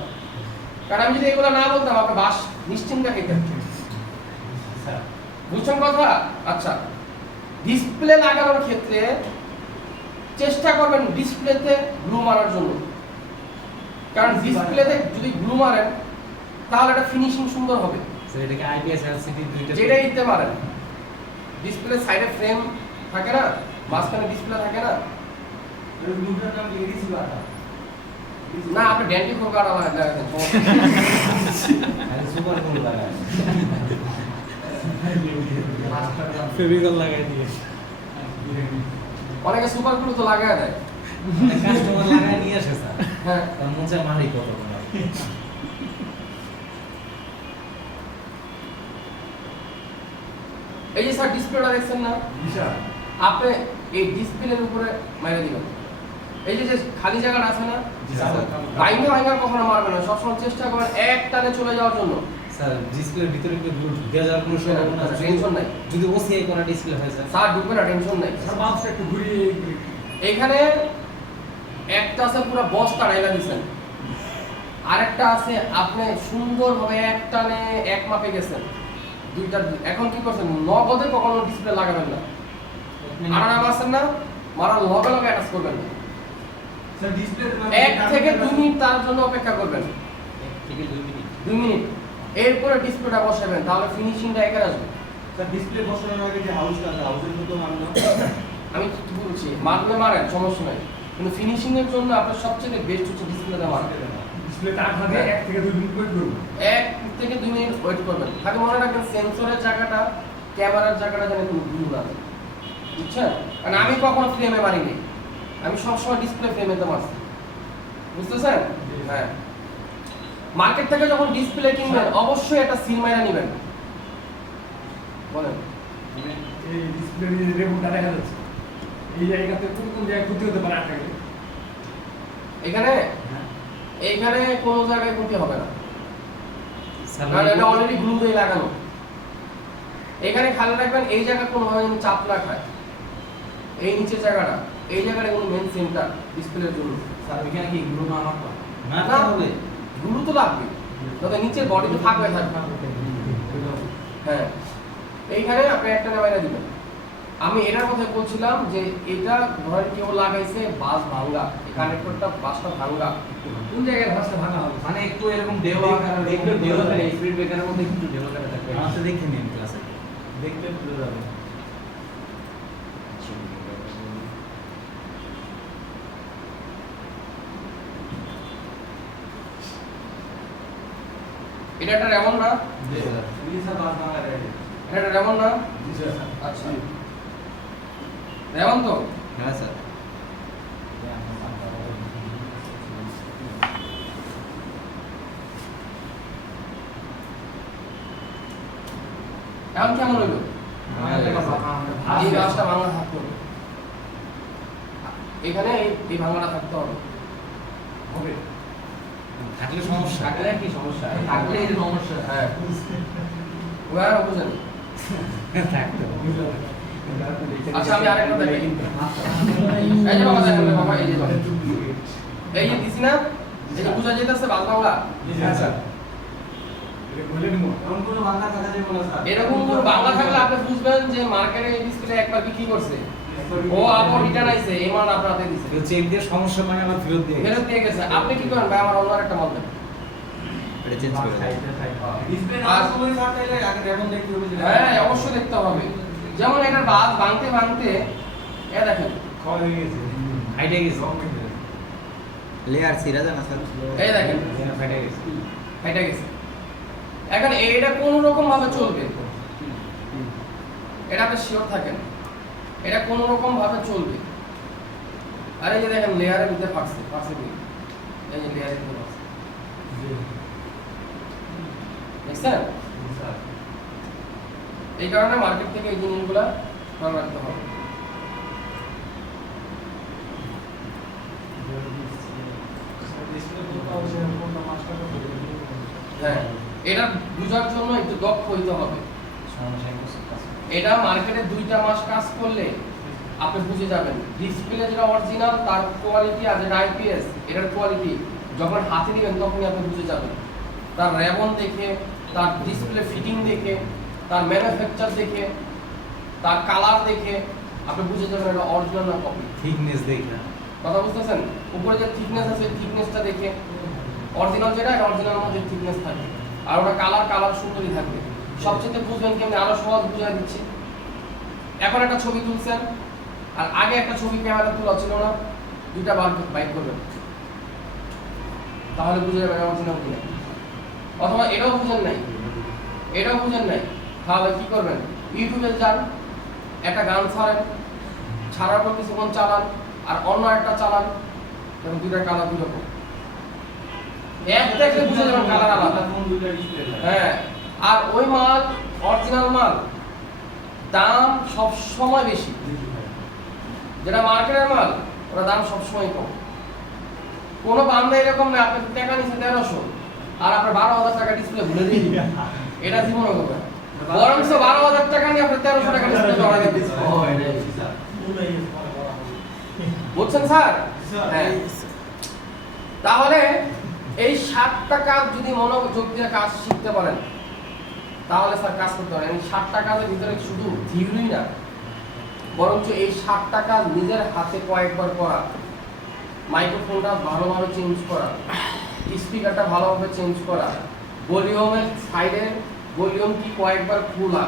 কারণ আমি যদি এগুলো না বলতাম আপনি বাস নিশ্চিন্তে খেতেন। বুঝছেন কথা? আচ্ছা, ডিসপ্লে লাগানোর ক্ষেত্রে চেষ্টা করবেন ডিসপ্লেতে গ্লু মারার জন্য। কারণ ডিসপ্লেতে যদি গ্লু মারেন তাহলে এটা ফিনিশিং সুন্দর হবে। স্যার এটাকে আইপিএস এলসিডি দুইটা যেটাই দিতে পারেন, ডিসপ্লে সাইডে ফ্রেম থাকে না, মাঝখানে ডিসপ্লে থাকে না, এর মুখটা নাম এডিসি বাটা। না আপনি ড্যান্টি ফোর কাটা লাগাতেন, সুপার কোন লাগায় মাস্টার নাম ফেভিকল লাগাই দিয়ে অনেকে সুপার গ্লু তো লাগায় দেয়। কাস্টমার লাগায় নিয়ে আসে স্যার, হ্যাঁ, তার মন চায় মারি কত টাকা। এই যে স্যার ডিসপ্লেটা দেখছেন না, বিশাল। আপনি এই ডিসপ্লের উপরে মেরে দিবেন। এই যে যে খালি জায়গাটা আছে না, ভাঙা ভাঙা কখনো মারবেন না, সবসময় চেষ্টা করবেন এক টানে চলে যাওয়ার জন্য। স্যার ডিসপ্লের ভিতরে একটু গ্লু ঢুকে যাওয়ার কোনো সম্ভাবনা আছে? টেনশন নাই, যদি ওসিআই করা ডিসপ্লে হয় স্যার? স্যার ঢুকবে না, টেনশন নাই। স্যার মাউসটা একটু ঘুরিয়ে এখানে একটা আছে পুরো বস্তা ঢাইলা দিছেন, আরেকটা আছে আপনি সুন্দরভাবে এক টানে এক মাপে গেছেন, দুইটা। এখন কি করছেন, নগদে কখনো ডিসপ্লে লাগাবেন না, মারা মারছেন না, মারার লগে লগে অ্যাটাচ করবেন না, স্যার ডিসপ্লে 1 থেকে 2 মিনিট তার জন্য অপেক্ষা করবেন, 2 মিনিট। এরপরে ডিসপ্লেটা বসাবেন, তাহলে ফিনিশিংটা একের আসবে। স্যার ডিসপ্লে বসানোর আগে যে হাউসটা আছে, হাউসের মতো মারলো। আমি কি বলছি, মারলে মারেন সমস্যা নাই, কিন্তু ফিনিশিং এর জন্য আপনার সবচেয়ে বেস্ট হচ্ছে ডিসপ্লেটা মারা। ডিসপ্লেটা আগে 1 থেকে 2 মিনিট ওয়েট করব। 1 থেকে 2 মিনিট ওয়েট করবেন। খালি মনে রাখবেন সেন্সরের জায়গাটা, ক্যামেরার জায়গাটা যেন কোনো ভুল না হয়, বুঝছেন? কারণ আমি কখনো ফ্রেমে মারিনি, আমি সবসময় ডিসপ্লে ফ্রেমেতে মারছি, বুঝতেছেন? হ্যাঁ, মার্কেট থেকে যখন ডিসপ্লে কিনবেন অবশ্যই একটা সিল মাইরা নেবেন। বলেন, এই ডিসপ্লের যে রেবনটা দেখা যাচ্ছে, এই জায়গাতে কোন কোন জায়গায় ক্ষতি হতে পারে আটকালে? এখানে এইখানে কোনো জায়গায় ক্ষতি হবে না, স্যার কারণ এটা অলরেডি গ্লু দিয়ে লাগানো। এখানে খেয়াল রাখবেন এই জায়গা কোনোভাবে যেন চাপ না খায়, এই নিচের জায়গাটা, এই জায়গাটা কোনো মেন সেন্টার ডিসপ্লের জন্য। স্যার ওইখানে কি গ্রু না মারতে হবে? না না। হবে গুরু তো লাগবে, যাতে নিচের বডি তো থাকবে হ্যাঁ। এইখানে আপনি একটা নামাইনা দিবেন। আমি এটার কথা বলছিলাম যে এটা ধরেন কেউ লাগাইছে বাস ভাঙ্গা, এই কানেক্টরটা বাসটা ভাঙ্গা, কোন জায়গায় বাসটা ভাঙা হবে? মানে একটু এরকম ঢেউ আকারে একটু ঢেউ আকারে স্পিড ব্রেকারের মধ্যে একটু ঢেউ আকারে থাকবে। আমাকে দেখে নিন ক্লাসে। দেখলে বুঝে যাবে। এটা একটা রেমন না? জি স্যার। জি স্যার বাস ভাঙা রেডি। এটা একটা রেমন না? জি স্যার। আচ্ছা রেমন তো? হ্যাঁ স্যার। এখন কেমন হইলো? এই গাছটা ভাঙা থাকতে হবে, এখানে এই ভাঙাটা থাকতে হবে। হবে থাকলে সমস্যা। থাকলে কি সমস্যা? থাকলে এই সমস্যা। হ্যাঁ ওরা বুঝেন। থাকতে হবে। আচ্ছা আমি আরেকটা দেখাই। এই যে বাবা দেখেন বাবা, এই যে দেখেন। এই যে দিছি না, এই যে বুঝা যেতেছে বাস বাংলা। জি স্যার। এরকম কোনো ভাঙা থাকা যাবে না স্যার। এরকম কোনো বাংলা থাকলে আপনি বুঝবেন যে মার্কেটে এই ডিসপ্লে একবার বিক্রি করছে, ও আবার রিটার্ন আইছে, এই মাল আপনার হাতে দিছে, কেউ চেক দিয়ে সমস্যা মানে আমার ফেরত দিয়ে গেছে। ফেরত দিয়ে গেছে। আপনি কি করেন ভাই, আমার অন্য একটা মাল দেন। এটা চেঞ্জ করে দেবো। ডিসপ্লে না সময় স্যার তাইলে আগে রেমন দেখতে হবে যে হ্যাঁ অবশ্যই দেখতে হবে। যেমন এটার বাস ভাঙতে ভাঙতে এ দেখেন, খাওয়া হয়ে গেছে। হাইটে গেছে। লেয়ার ছিঁড়া যায় না স্যার? এই দেখেন ফাইটে গেছে। এটা গেছে। এখন এটা কোন রকম ভাবে চলবে, এটা আপনি শিওর থাকেন, এটা কোন রকম ভাবে চলবে। আর এই যে দেখেন লেয়ারের ভিতরে ফাটছে, ফাটছে কি? এই যে লেয়ারের ভিতরে ফাটছে, জি দেখছেন? স্যার। এই কারণে মার্কেট থেকে এই জিনিসগুলা ভালো রাখতে হবে। ডিসপ্লে তো অবশ্যই কোনটা মাস্টার করে হ্যাঁ এটা বোঝার জন্য একটু দক্ষ হইতে হবে। এটা মার্কেটে 2টা মাস কাজ করলে আপনি বুঝে যাবেন ডিসপ্লে যেটা অরিজিনাল তার কোয়ালিটি আর যেটা আইপিএস এটার কোয়ালিটি যখন হাতে নেবেন তখনই আপনি বুঝে যাবেন। তার রেবন দেখে, তার ডিসপ্লে ফিটিং দেখে, তার ম্যানুফ্যাকচার দেখে, তার কালার দেখে আপনি বুঝে যাবেন এটা অরিজিনাল না কপি। থিকনেস দেখে। কথা বুঝতেছেন? উপরে যে থিকনেস আছে থিকনেসটা দেখে, অরিজিনাল যেটা এটা অরিজিনাল মধ্যে থিকনেস থাকে, আর ওটা কালার সুন্দরই থাকবে। সবচেয়ে বুঝবেন কেমনি, আরো সহজ বুঝাই দিচ্ছি। এখন একটা ছবি তুলছেন আর আগে একটা ছবি ক্যামেরা তোলা ছিল না, 2টা বাইক করবেন, তাহলে বুঝে যাবেন অরিজিনাল কিনা। অথবা এটাও বুঝেন নাই, এটাও বুঝেন নাই, তাহলে কি করবেন? ইউটিউবে যান, একটা গান ছাড়েন, ছাড়ার পর কিছুক্ষণ চালান আর অন্য একটা চালান, এবং 2টা কালার 2 রকম। এক দেখলে বুঝে যাবেন কালার আলাদা। কোন দুইটা ডিসপ্লে হ্যাঁ আর ওই মাল অরিজিনাল মাল দাম সব সময় বেশি, যেটা মার্কেটের মাল ওটা দাম সব সময় কম। কোনো বান্দা এরকম না আপনি টাকা নিচ্ছে 1300 আর আপনার 12,000 টাকা ডিসপ্লে ভুলে দিয়ে দিবেন, এটা জীবনে হবে না। বরং 12,000 টাকা নিয়ে আপনি 1300 টাকা ডিসপ্লে জমা দিবেন। ও এটা স্যার। বুঝছেন স্যার? হ্যাঁ তাহলে এই 60 টাকা যদি মনোযোগ দিয়ে কাজ শিখতে পারেন তাহলে স্যার কাজ করতে পারেন। এই 60 টাকার ভিতরে শুধু থিওরি না, বরঞ্চ এই 60 টাকা নিজের হাতে কয়েকবার করা, মাইক্রোফোনটা ভালোভাবে চেঞ্জ করা, স্পিকারটা ভালোভাবে চেঞ্জ করা, ভলিউমের সাইডের ভলিউম কি কয়েকবার খোলা,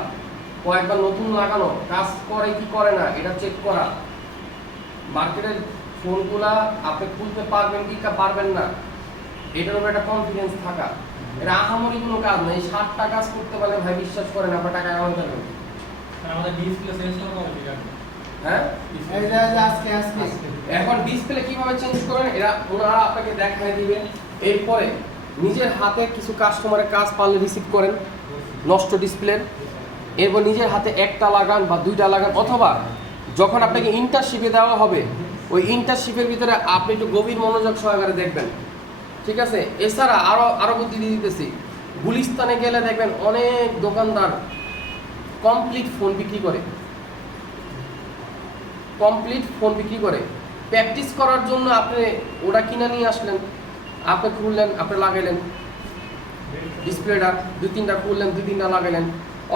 কয়েকবার নতুন লাগানো, কাজ করে কি করে না এটা চেক করা, মার্কেটের ফোনগুলা আপনি খুলতে পারবেন কি পারবেন না এটার উপর একটা কনফিডেন্স থাকা, এটা আহামরি কোনো কাজ না। এই 60 টাকা কাজ করতে পারলে ভাই বিশ্বাস করেন আপনার টাকা কামাতে পারবেন। আমাদের ডিসপ্লে চেঞ্জ করা হবে ঠিক আছে। হ্যাঁ এই যে আজকে এখন ডিসপ্লে কিভাবে চেঞ্জ করেন এরা ওনারা আপনাকে দেখায় দিবে। এরপরে নিজের হাতে কিছু কাস্টমারের কাজ পারলে রিসিভ করেন নষ্ট ডিসপ্লের, এরপর নিজের হাতে একটা লাগান বা 2টা লাগান, অথবা যখন আপনাকে ইন্টার্নশিপে দেওয়া হবে ওই ইন্টার্নশিপের ভিতরে আপনি একটু গভীর মনোযোগ সহকারে দেখবেন, ঠিক আছে? এছাড়া আরো বুদ্ধি দিয়ে দিতেছি, গুলিস্তানে গেলে দেখবেন অনেক দোকানদার কমপ্লিট ফোন বিক্রি করে, কমপ্লিট ফোন বিক্রি করে। প্র্যাকটিস করার জন্য আপনি ওটা কিনে নিয়ে আসলেন, আপনি খুললেন, আপনি লাগাইলেন ডিসপ্লেটা, 2-3টা খুললেন, 2-3টা লাগাইলেন।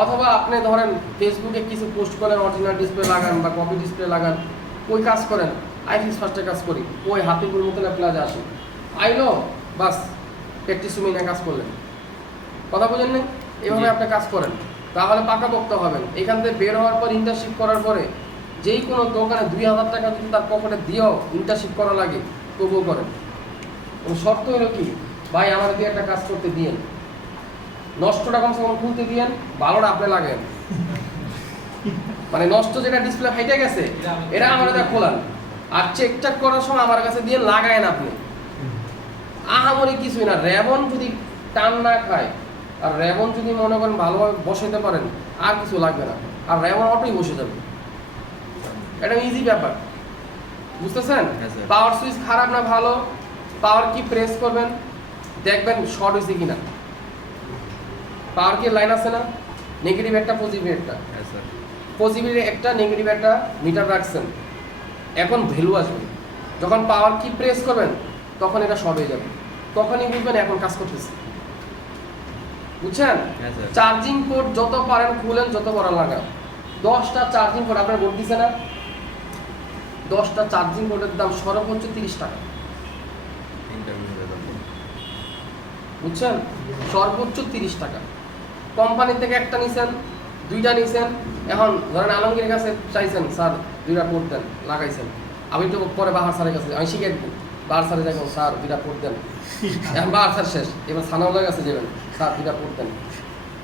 অথবা আপনি ধরেন ফেসবুকে কিছু পোস্ট করেন, অরিজিনাল ডিসপ্লে লাগান বা কপি ডিসপ্লে লাগান, ওই কাজ করেন। আইফিক্স ফার্স্টে কাজ করি, ওই হাতিপুর মতন প্লাজা আসে, আইলো বাস প্র্যাকটিস রুমে কাজ করলেন। কথা বলেন না? এভাবে আপনি কাজ করেন, তাহলে পাকাপোক্ত হবেন। এখান থেকে বের হওয়ার পর ইন্টার্নশিপ করার পরে যেই কোনো দোকানে 2000 টাকা যদি তার পকেটে দিয়েও ইন্টার্নশিপ করা লাগে তবুও করেন। এবং শর্ত হলো কি, ভাই আমার দিয়ে একটা কাজ করতে দিয়েন, নষ্টটা কমসে কম খুলতে দিয়েন, ভালোটা আপনি লাগেন। মানে নষ্ট যেটা ডিসপ্লে ফাইটে গেছে এটা আমার এটা খোলান, আর চেকচাক করার সময় আমার কাছে দিয়ে লাগায়েন আপনি। আহামরি কিছুই না, র্যাবন যদি টান না খায় আর র্যাবন যদি মনে করেন ভালোভাবে বসাইতে পারেন আর কিছু লাগবে না, আর র্যাবন অটোই বসে যাবে। এটা ইজি ব্যাপার, বুঝতেছেন? হ্যাঁ, স্যার। পাওয়ার সুইচ খারাপ না ভালো, পাওয়ার কি প্রেস করবেন দেখবেন শর্ট হয়েছে কিনা। পাওয়ার কি লাইন আছে না, নেগেটিভ একটা পজিটিভ একটা, হ্যাঁ স্যার। পজিটিভ একটা নেগেটিভ একটা মিটার রাখছেন, এখন ভ্যালু আসবে। যখন পাওয়ার কি প্রেস করবেন তখন এটা শর্ট হয়ে যাবে, তখনই বুঝবেন এখন কাজ করতেছে। বুঝছেন? হ্যাঁ স্যার। চার্জিং পোর্ট যত পারেন খুলেন, যত বড় লাগান। 10টা চার্জিং পোর্ট আপনার বোর্ড দিছে না, 10টা চার্জিং পোর্টের দাম সর্বোচ্চ 30 টাকা। বুঝছেন? সর্বোচ্চ 30 টাকা। কোম্পানি থেকে একটা নিছেন, 2টা নিছেন, এখন ধরেন আলমগীরের কাছে চাইছেন স্যার 2টা পোর্ট দেন, লাগাইছেন। আমি তো পরে বাহার স্যারের কাছে আমি শিখে দিব, বাহার স্যারে যাবেন স্যার 2টা পোর্ট দেন, এখন বাহার স্যার শেষ, এবার সানাউল্লাহর কাছে যাবেন স্যার 2টা পোর্ট দেন,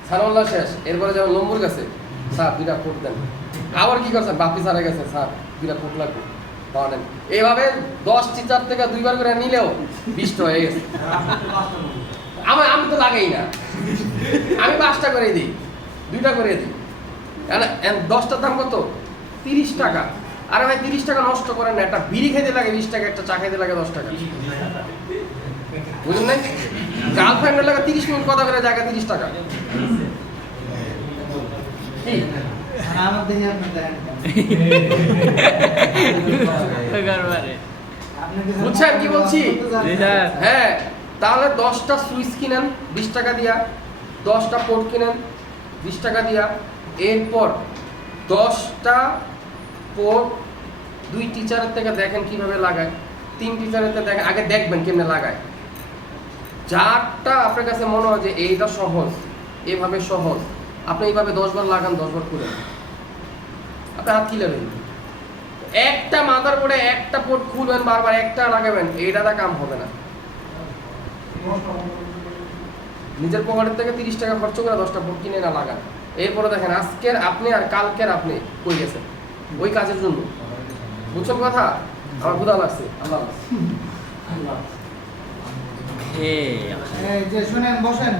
সানাউল্লাহ শেষ, এরপরে যাবেন লম্বুর কাছে স্যার 2টা পোর্ট দেন, আবার কি করছেন বাপি স্যারের কাছে স্যার 2টা পোর্ট লাগবে, পাওয়া নেন। এইভাবে 10 টিচার থেকে 2বার করে নিলেও 20টা হয়ে গেছে। আমি তো লাগাই না, আমি 5টা করে দিই, 2টা করে দিই। 10টার দাম কত? 30 টাকা। আরে ভাই 30 টাকা নষ্ট করেন না, একটা বিড়ি খেতে লাগে 20 টাকা, একটা চা খেতে লাগে 10 টাকা। বুঝলেন নাই? গার্লফ্রেন্ডের লাগে 30 মিনিট কথা করে জায়গা 30 টাকা। কি? আমার দেখি আপনার দেখেন বুঝছেন কি বলছি? জি স্যার। হ্যাঁ, তাহলে 10টা সুইচ কিনেন 20 টাকা দিয়া, 10টা পোর্ট কিনেন 20 টাকা দিয়া, এরপর 10টা পোর্ট 2 টিচারের থেকে দেখেন কিভাবে লাগায়, 3 টিচারের থেকে দেখেন, আগে দেখবেন কেমনে লাগায়। যারটা আপনার কাছে মনে হয় যে এইটা সহজ, এভাবে সহজ, আপনি এইভাবে 10 বার লাগান, 10 বার করেন, আপনার হাত ক্লিয়ার হয়ে যাবে। একটা মাথার পরে একটা পোর্ট খুলবেন বারবার, একটা লাগাবেন, এইটাতে কাম হবে না। নিজের পকেটের থেকে 30 টাকা খরচ করে 10টা পোর্ট কিনে না লাগান। এরপরে দেখেন আজকের আপনি আর কালকের আপনি কই গেছেন ওই কাজের জন্য। বুঝছেন কথা? আমার ক্ষুধা লাগছে। আল্লাহ হাফেজ। এই এই যে শুনেন বসেন